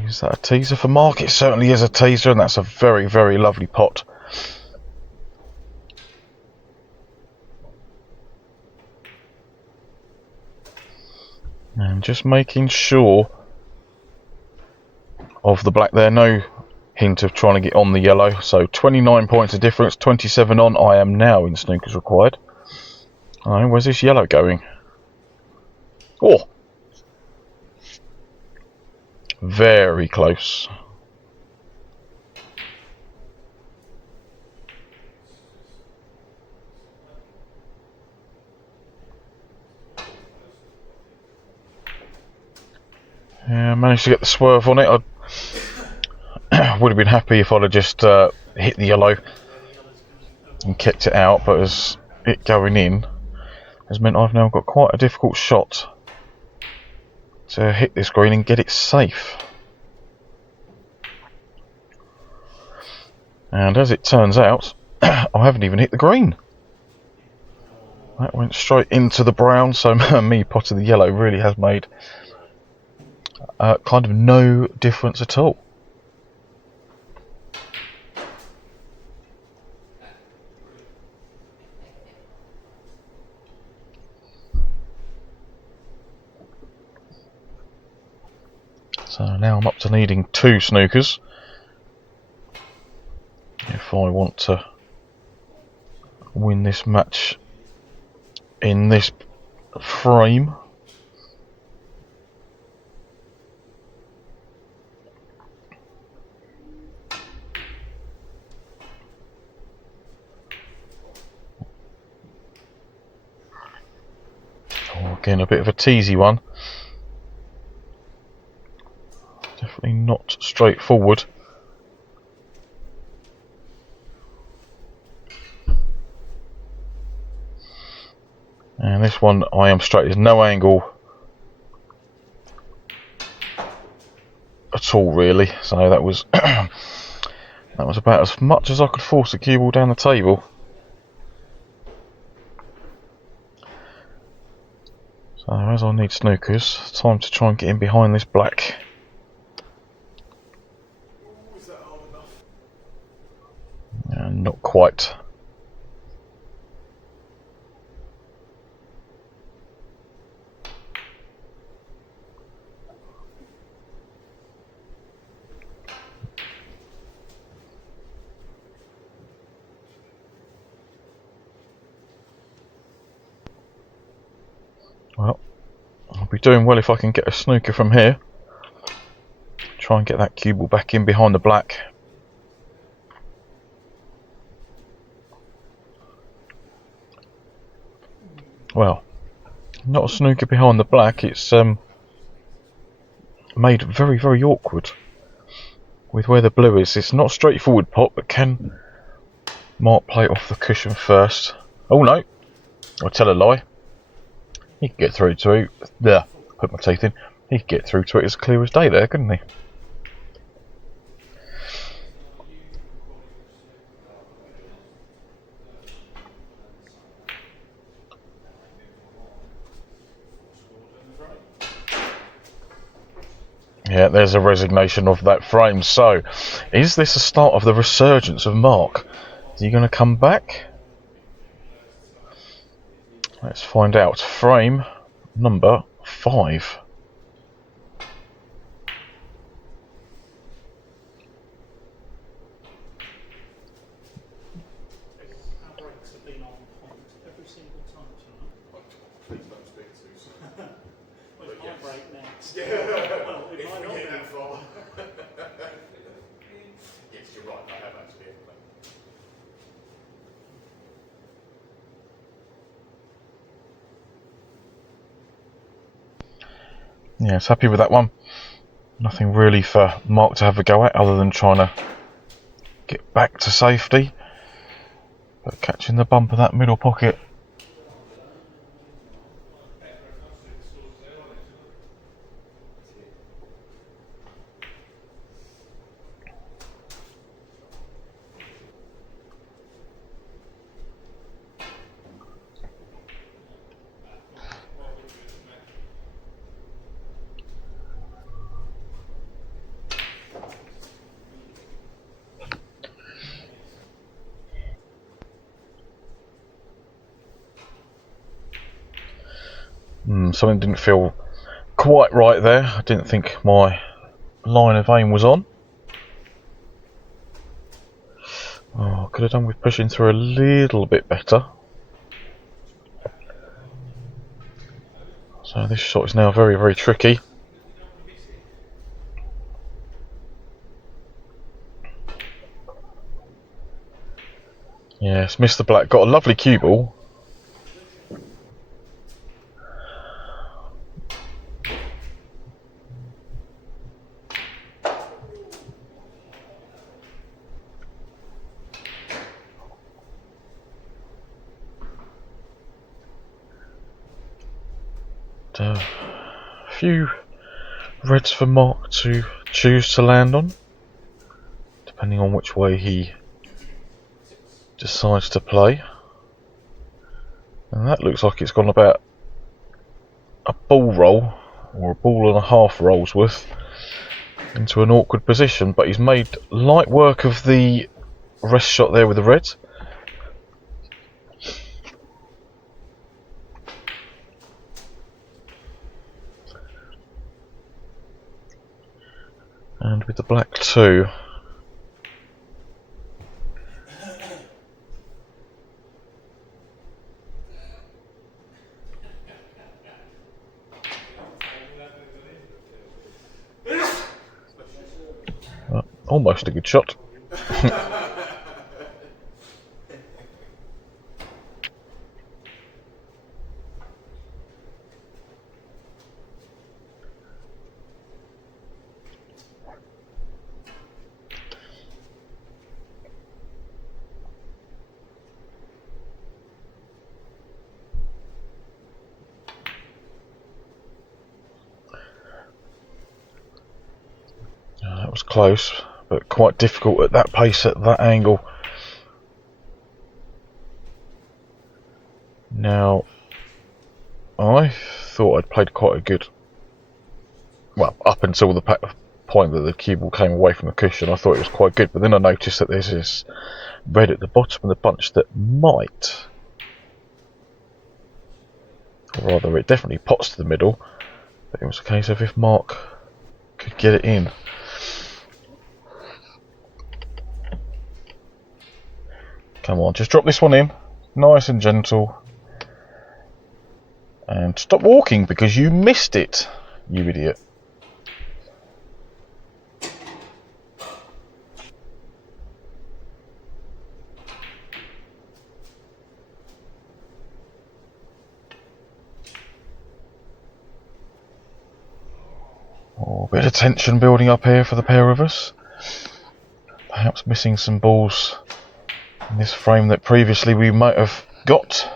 Is that a teaser for Mark? It certainly is a teaser, and that's a very, very lovely pot. And just making sure of the black there, no hint of trying to get on the yellow. So 29 points of difference, 27 on. I am now in snooker's required. Oh, where's this yellow going? Oh! Very close. Yeah, I managed to get the swerve on it. I would have been happy if I'd have just hit the yellow and kept it out, but as it going in has meant I've now got quite a difficult shot to hit this green and get it safe. And as it turns out, I haven't even hit the green. That went straight into the brown, so me potting the yellow really has made kind of no difference at all. So now I'm up to needing 2 snookers if I want to win this match in this frame. Oh, again, a bit of a teasy one. Definitely not straightforward. And this one I am straight, there's no angle at all really, so that was that was about as much as I could force a cue ball down the table. So as I need snookers, time to try and get in behind this black. Is that hard enough? Not quite. Well, I'll be doing well if I can get a snooker from here. Try and get that cue ball back in behind the black. Well, not a snooker behind the black, it's made very, very awkward with where the blue is. It's not a straightforward pot, but can Mark play it off the cushion first? Oh no, I tell a lie. He could get through to it. There, put my teeth in. He could get through to it as clear as day there, couldn't he? Yeah, there's a resignation of that frame. So, is this a start of the resurgence of Mark? Is he going to come back? Let's find out. Frame number 5. Our breaks have been on point every single time tonight. Please don't speak to us. Well, it might break next. Yeah. Well, it If might we not get be. that far. Yes, you're right. I have actually. Yes, happy with that one. Nothing really for Mark to have a go at other than trying to get back to safety. But catching the bump of that middle pocket. Something didn't feel quite right there. I didn't think my line of aim was on. Oh, could have done with pushing through a little bit better. So this shot is now very, very tricky. Yes, Mr. Black got a lovely cue ball. A few reds for Mark to choose to land on, depending on which way he decides to play. And that looks like it's gone about a ball roll, or a ball and a half rolls worth, into an awkward position, but he's made light work of the rest shot there with the reds. And with the black too. Almost a good shot. That was close, but quite difficult at that pace, at that angle. Now, I thought I'd played quite a good... Well, up until the point that the cue ball came away from the cushion, I thought it was quite good, but then I noticed that there's this red at the bottom of the bunch that might... Or rather, it definitely pots to the middle, but it was a case of if Mark could get it in. Come on, just drop this one in, nice and gentle. And stop walking because you missed it, you idiot. Oh, a bit of tension building up here for the pair of us. Perhaps missing some balls in this frame that previously we might have got.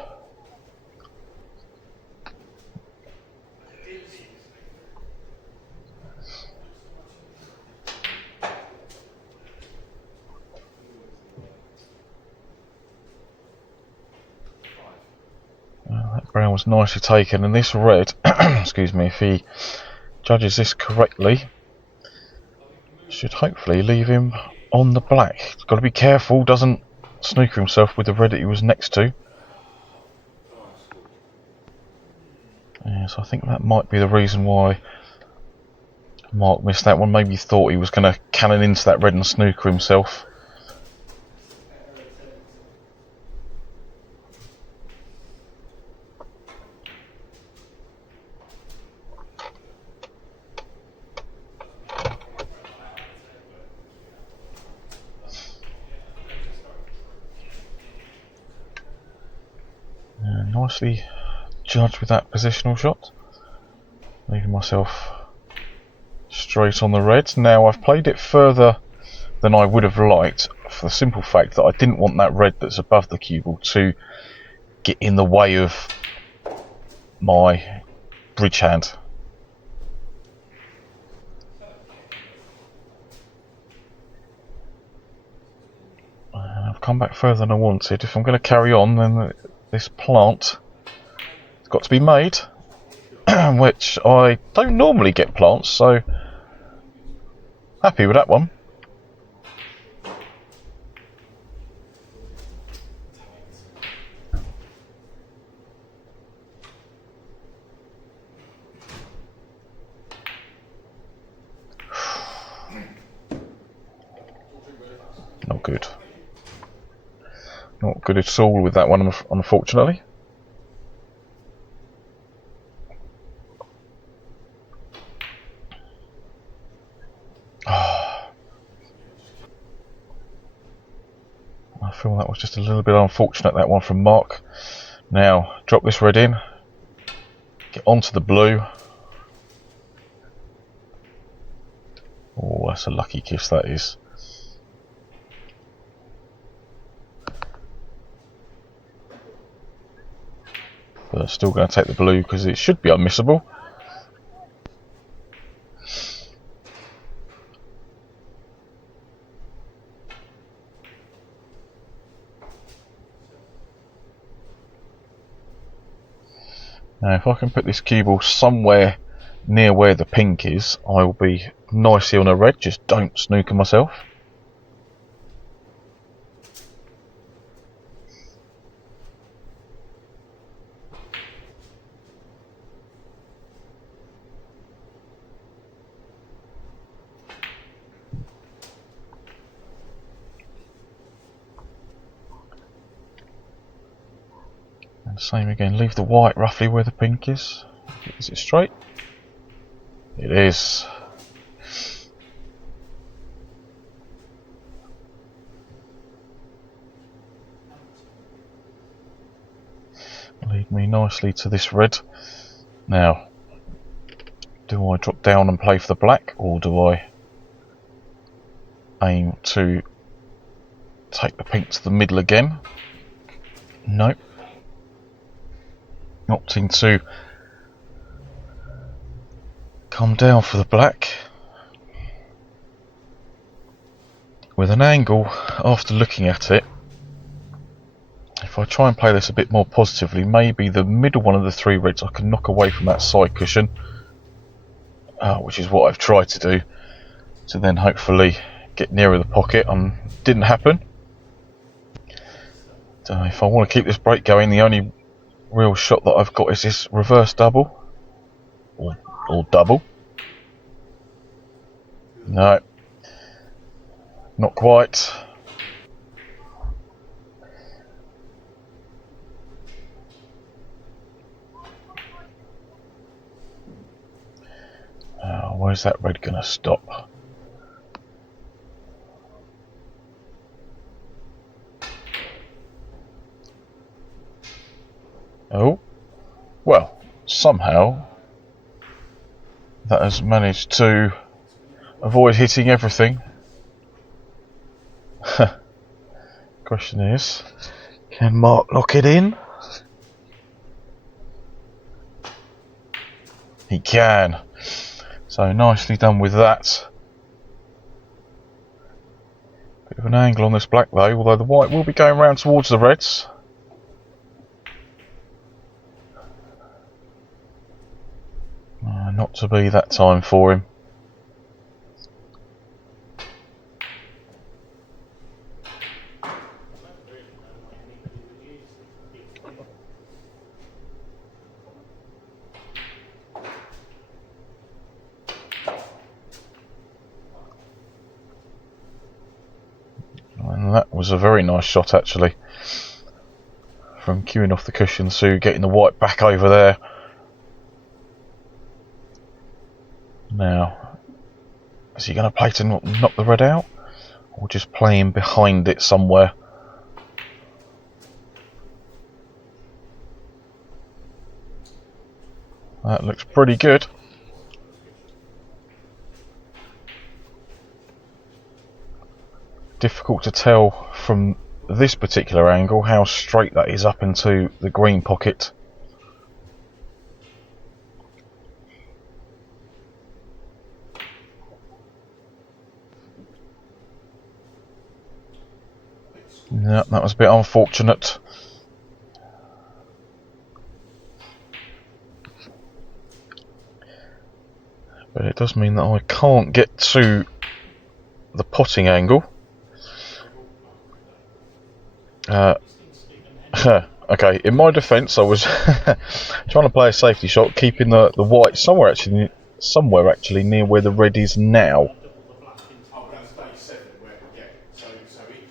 That brown was nicely taken, and this red, excuse me, if he judges this correctly, should hopefully leave him on the black. He's got to be careful, doesn't snooker himself with the red that he was next to. So I think that might be the reason why Mark missed that one. Maybe he thought he was going to cannon into that red and snooker himself. Nicely judged with that positional shot, leaving myself straight on the red. Now I've played it further than I would have liked, for the simple fact that I didn't want that red that's above the cue ball to get in the way of my bridge hand. And I've come back further than I wanted. If I'm going to carry on, then this plant has got to be made, which I don't normally get plants, so happy with that one. Not good. Not good at all with that one, unfortunately. I feel that was just a little bit unfortunate, that one from Mark. Now, drop this red in, get onto the blue. Oh, that's a lucky kiss, that is. But still going to take the blue because it should be unmissable. Now if I can put this cue ball somewhere near where the pink is, I will be nicely on a red, just don't snooker myself. Same again, leave the white roughly where the pink is. Is it straight? It is. lead me nicely to this red. Now, do I drop down and play for the black, or do I aim to take the pink to the middle again? Nope. Opting to come down for the black with an angle. After looking at it, if I try and play this a bit more positively, maybe the middle one of the three reds I can knock away from that side cushion, which is what I've tried to do, to then hopefully get nearer the pocket. Didn't happen. If I want to keep this break going, the only real shot that I've got is this reverse double, or double. No, not quite. Where's that red gonna stop? Oh, well, somehow that has managed to avoid hitting everything. Question is, can Mark lock it in? He can. So nicely done with that. Bit of an angle on this black though, although the white will be going round towards the reds. Not to be that time for him. And that was a very nice shot actually, from queuing off the cushion to getting the white back over there. Now, is he going to play to knock the red out, or just playing behind it somewhere? That looks pretty good. Difficult to tell from this particular angle how straight that is up into the green pocket. Yeah, that was a bit unfortunate. But it does mean that I can't get to the potting angle. Okay, in my defence, I was trying to play a safety shot, keeping the white somewhere actually near where the red is now. Oh, that's day 7, yeah. So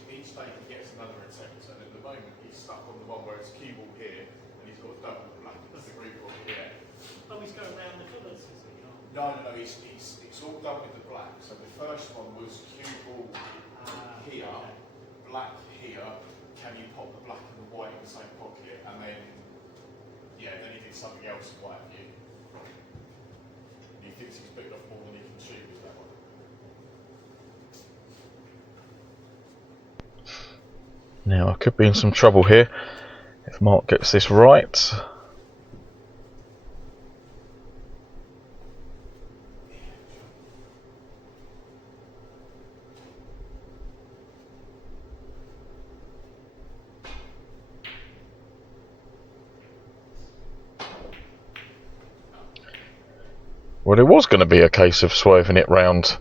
each day he gets another attempt, and at the moment he's stuck on the one where it's cue ball here, and he's got a double black as the green ball here. Oh, he's going round the colours, is he? No, it's all done with the black. So the first one was cue ball here, black here. Can you pop the black and the white in the same pocket? And then, yeah, then he did something else in white view. He thinks he's bitten off more than he can chew with that one. Now I could be in some trouble here if Mark gets this right. Well, it was going to be a case of swerving it round,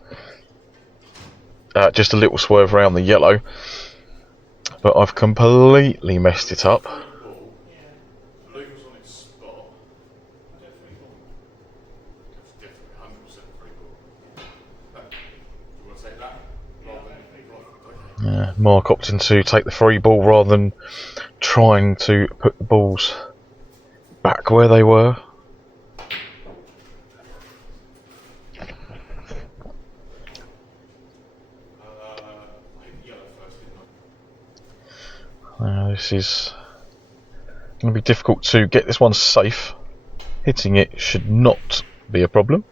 just a little swerve round the yellow, but I've completely messed it up. Blue was on its spot. That's definitely 100% free ball. You want to take that? Yeah, Mark opting to take the free ball rather than trying to put the balls back where they were. This is Going to be difficult to get this one safe. Hitting it should not be a problem.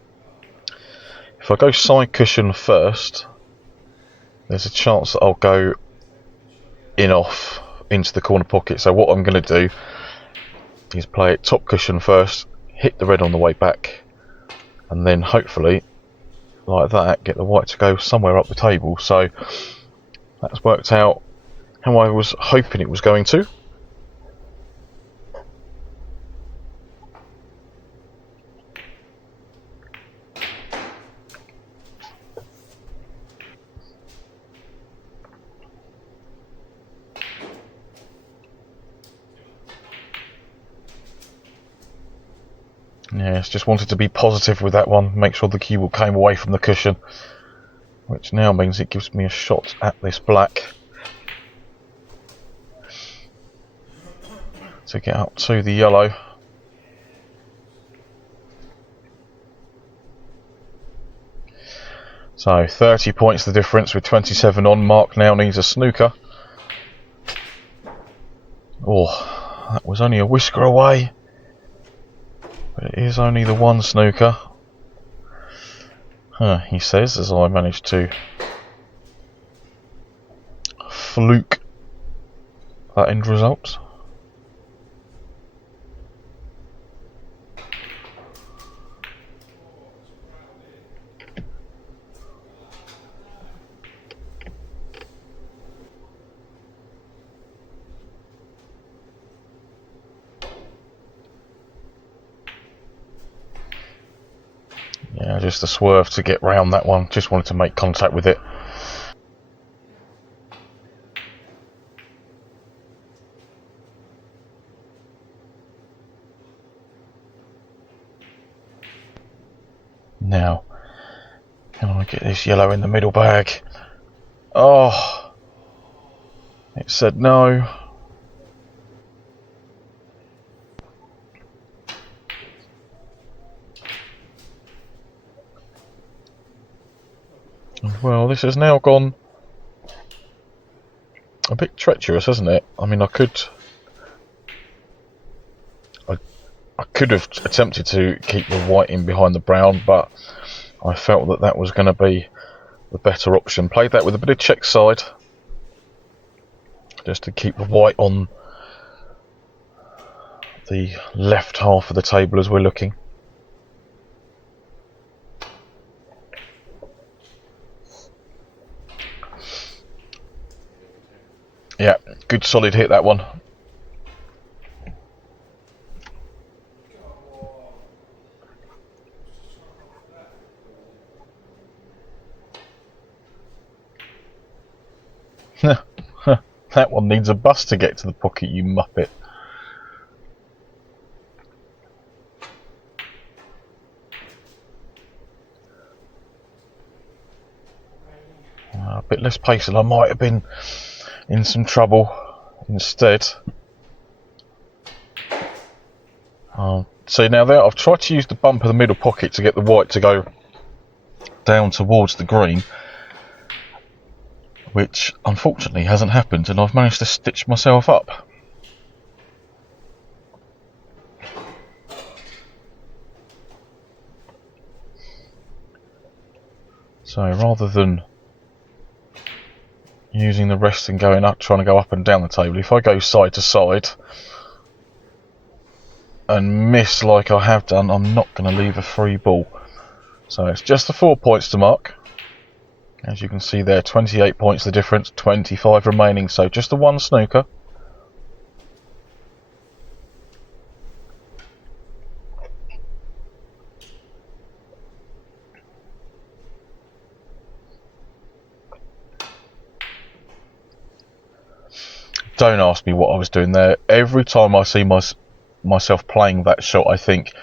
If I go side cushion first, there's a chance that I'll go in off into the corner pocket. So what I'm going to do is play it top cushion first, hit the red on the way back, and then hopefully, like that, get the white to go somewhere up the table. So that's worked out how I was hoping it was going to. Yes, just wanted to be positive with that one, make sure the cue ball came away from the cushion, which now means it gives me a shot at this black to get up to the yellow. So 30 points the difference with 27 on. Mark now needs a snooker. Oh, that was only a whisker away. But it is only the one snooker. He says, as I managed to fluke that end result. Yeah, just a swerve to get round that one. Just wanted to make contact with it. Now, can I get this yellow in the middle bag? Oh, it said no. Well, this has now gone a bit treacherous, hasn't it? I mean, I could have attempted to keep the white in behind the brown, but I felt that that was going to be the better option. Played that with a bit of check side, just to keep the white on the left half of the table as we're looking. Yeah, good solid hit, that one. That one needs a bus to get to the pocket, you muppet. A bit less pace and I might have been in some trouble instead. So now there, I've tried to use the bump of the middle pocket to get the white to go down towards the green, which unfortunately hasn't happened, and I've managed to stitch myself up. So rather than using the rest and going up, trying to go up and down the table, if I go side to side and miss like I have done, I'm not going to leave a free ball. So it's just the 4 points to mark. As you can see there, 28 points the difference, 25 remaining, so just the one snooker. Don't ask me what I was doing there. Every time I see myself playing that shot, I think,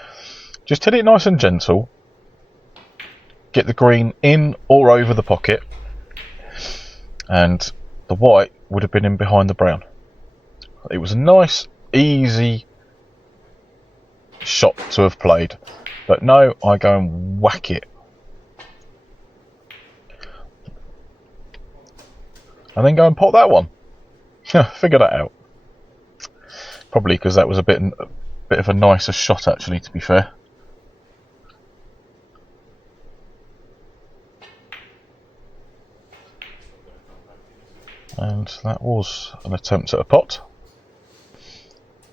just hit it nice and gentle. Get the green in or over the pocket, and the white would have been in behind the brown. It was a nice, easy shot to have played, but no, I go and whack it. And then go and pot that one. Figure that out. Probably because that was a bit of a nicer shot, actually, to be fair. And that was an attempt at a pot,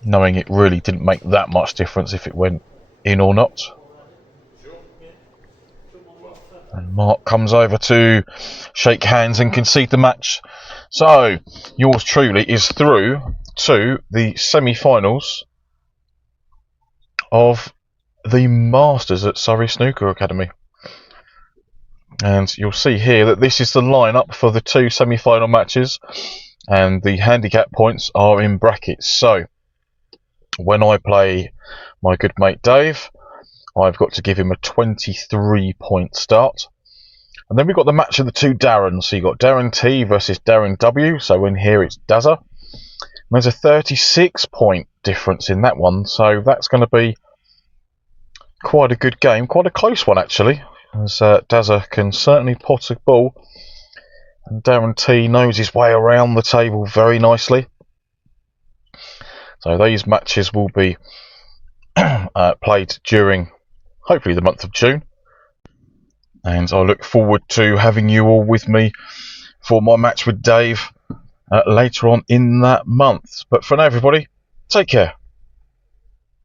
knowing it really didn't make that much difference if it went in or not. And Mark comes over to shake hands and concede the match. So, yours truly is through to the semi-finals of the Masters at Surrey Snooker Academy. And you'll see here that this is the lineup for the 2 semi-final matches, and the handicap points are in brackets. So, when I play my good mate Dave, I've got to give him a 23-point start. And then we've got the match of the 2 Darrens. So you've got Darren T versus Darren W. So in here it's Dazza. And there's a 36-point difference in that one. So that's going to be quite a good game. Quite a close one, actually. As Dazza can certainly pot a ball. And Darren T knows his way around the table very nicely. So these matches will be played during, hopefully, the month of June. And I look forward to having you all with me for my match with Dave later on in that month. But for now, everybody, take care.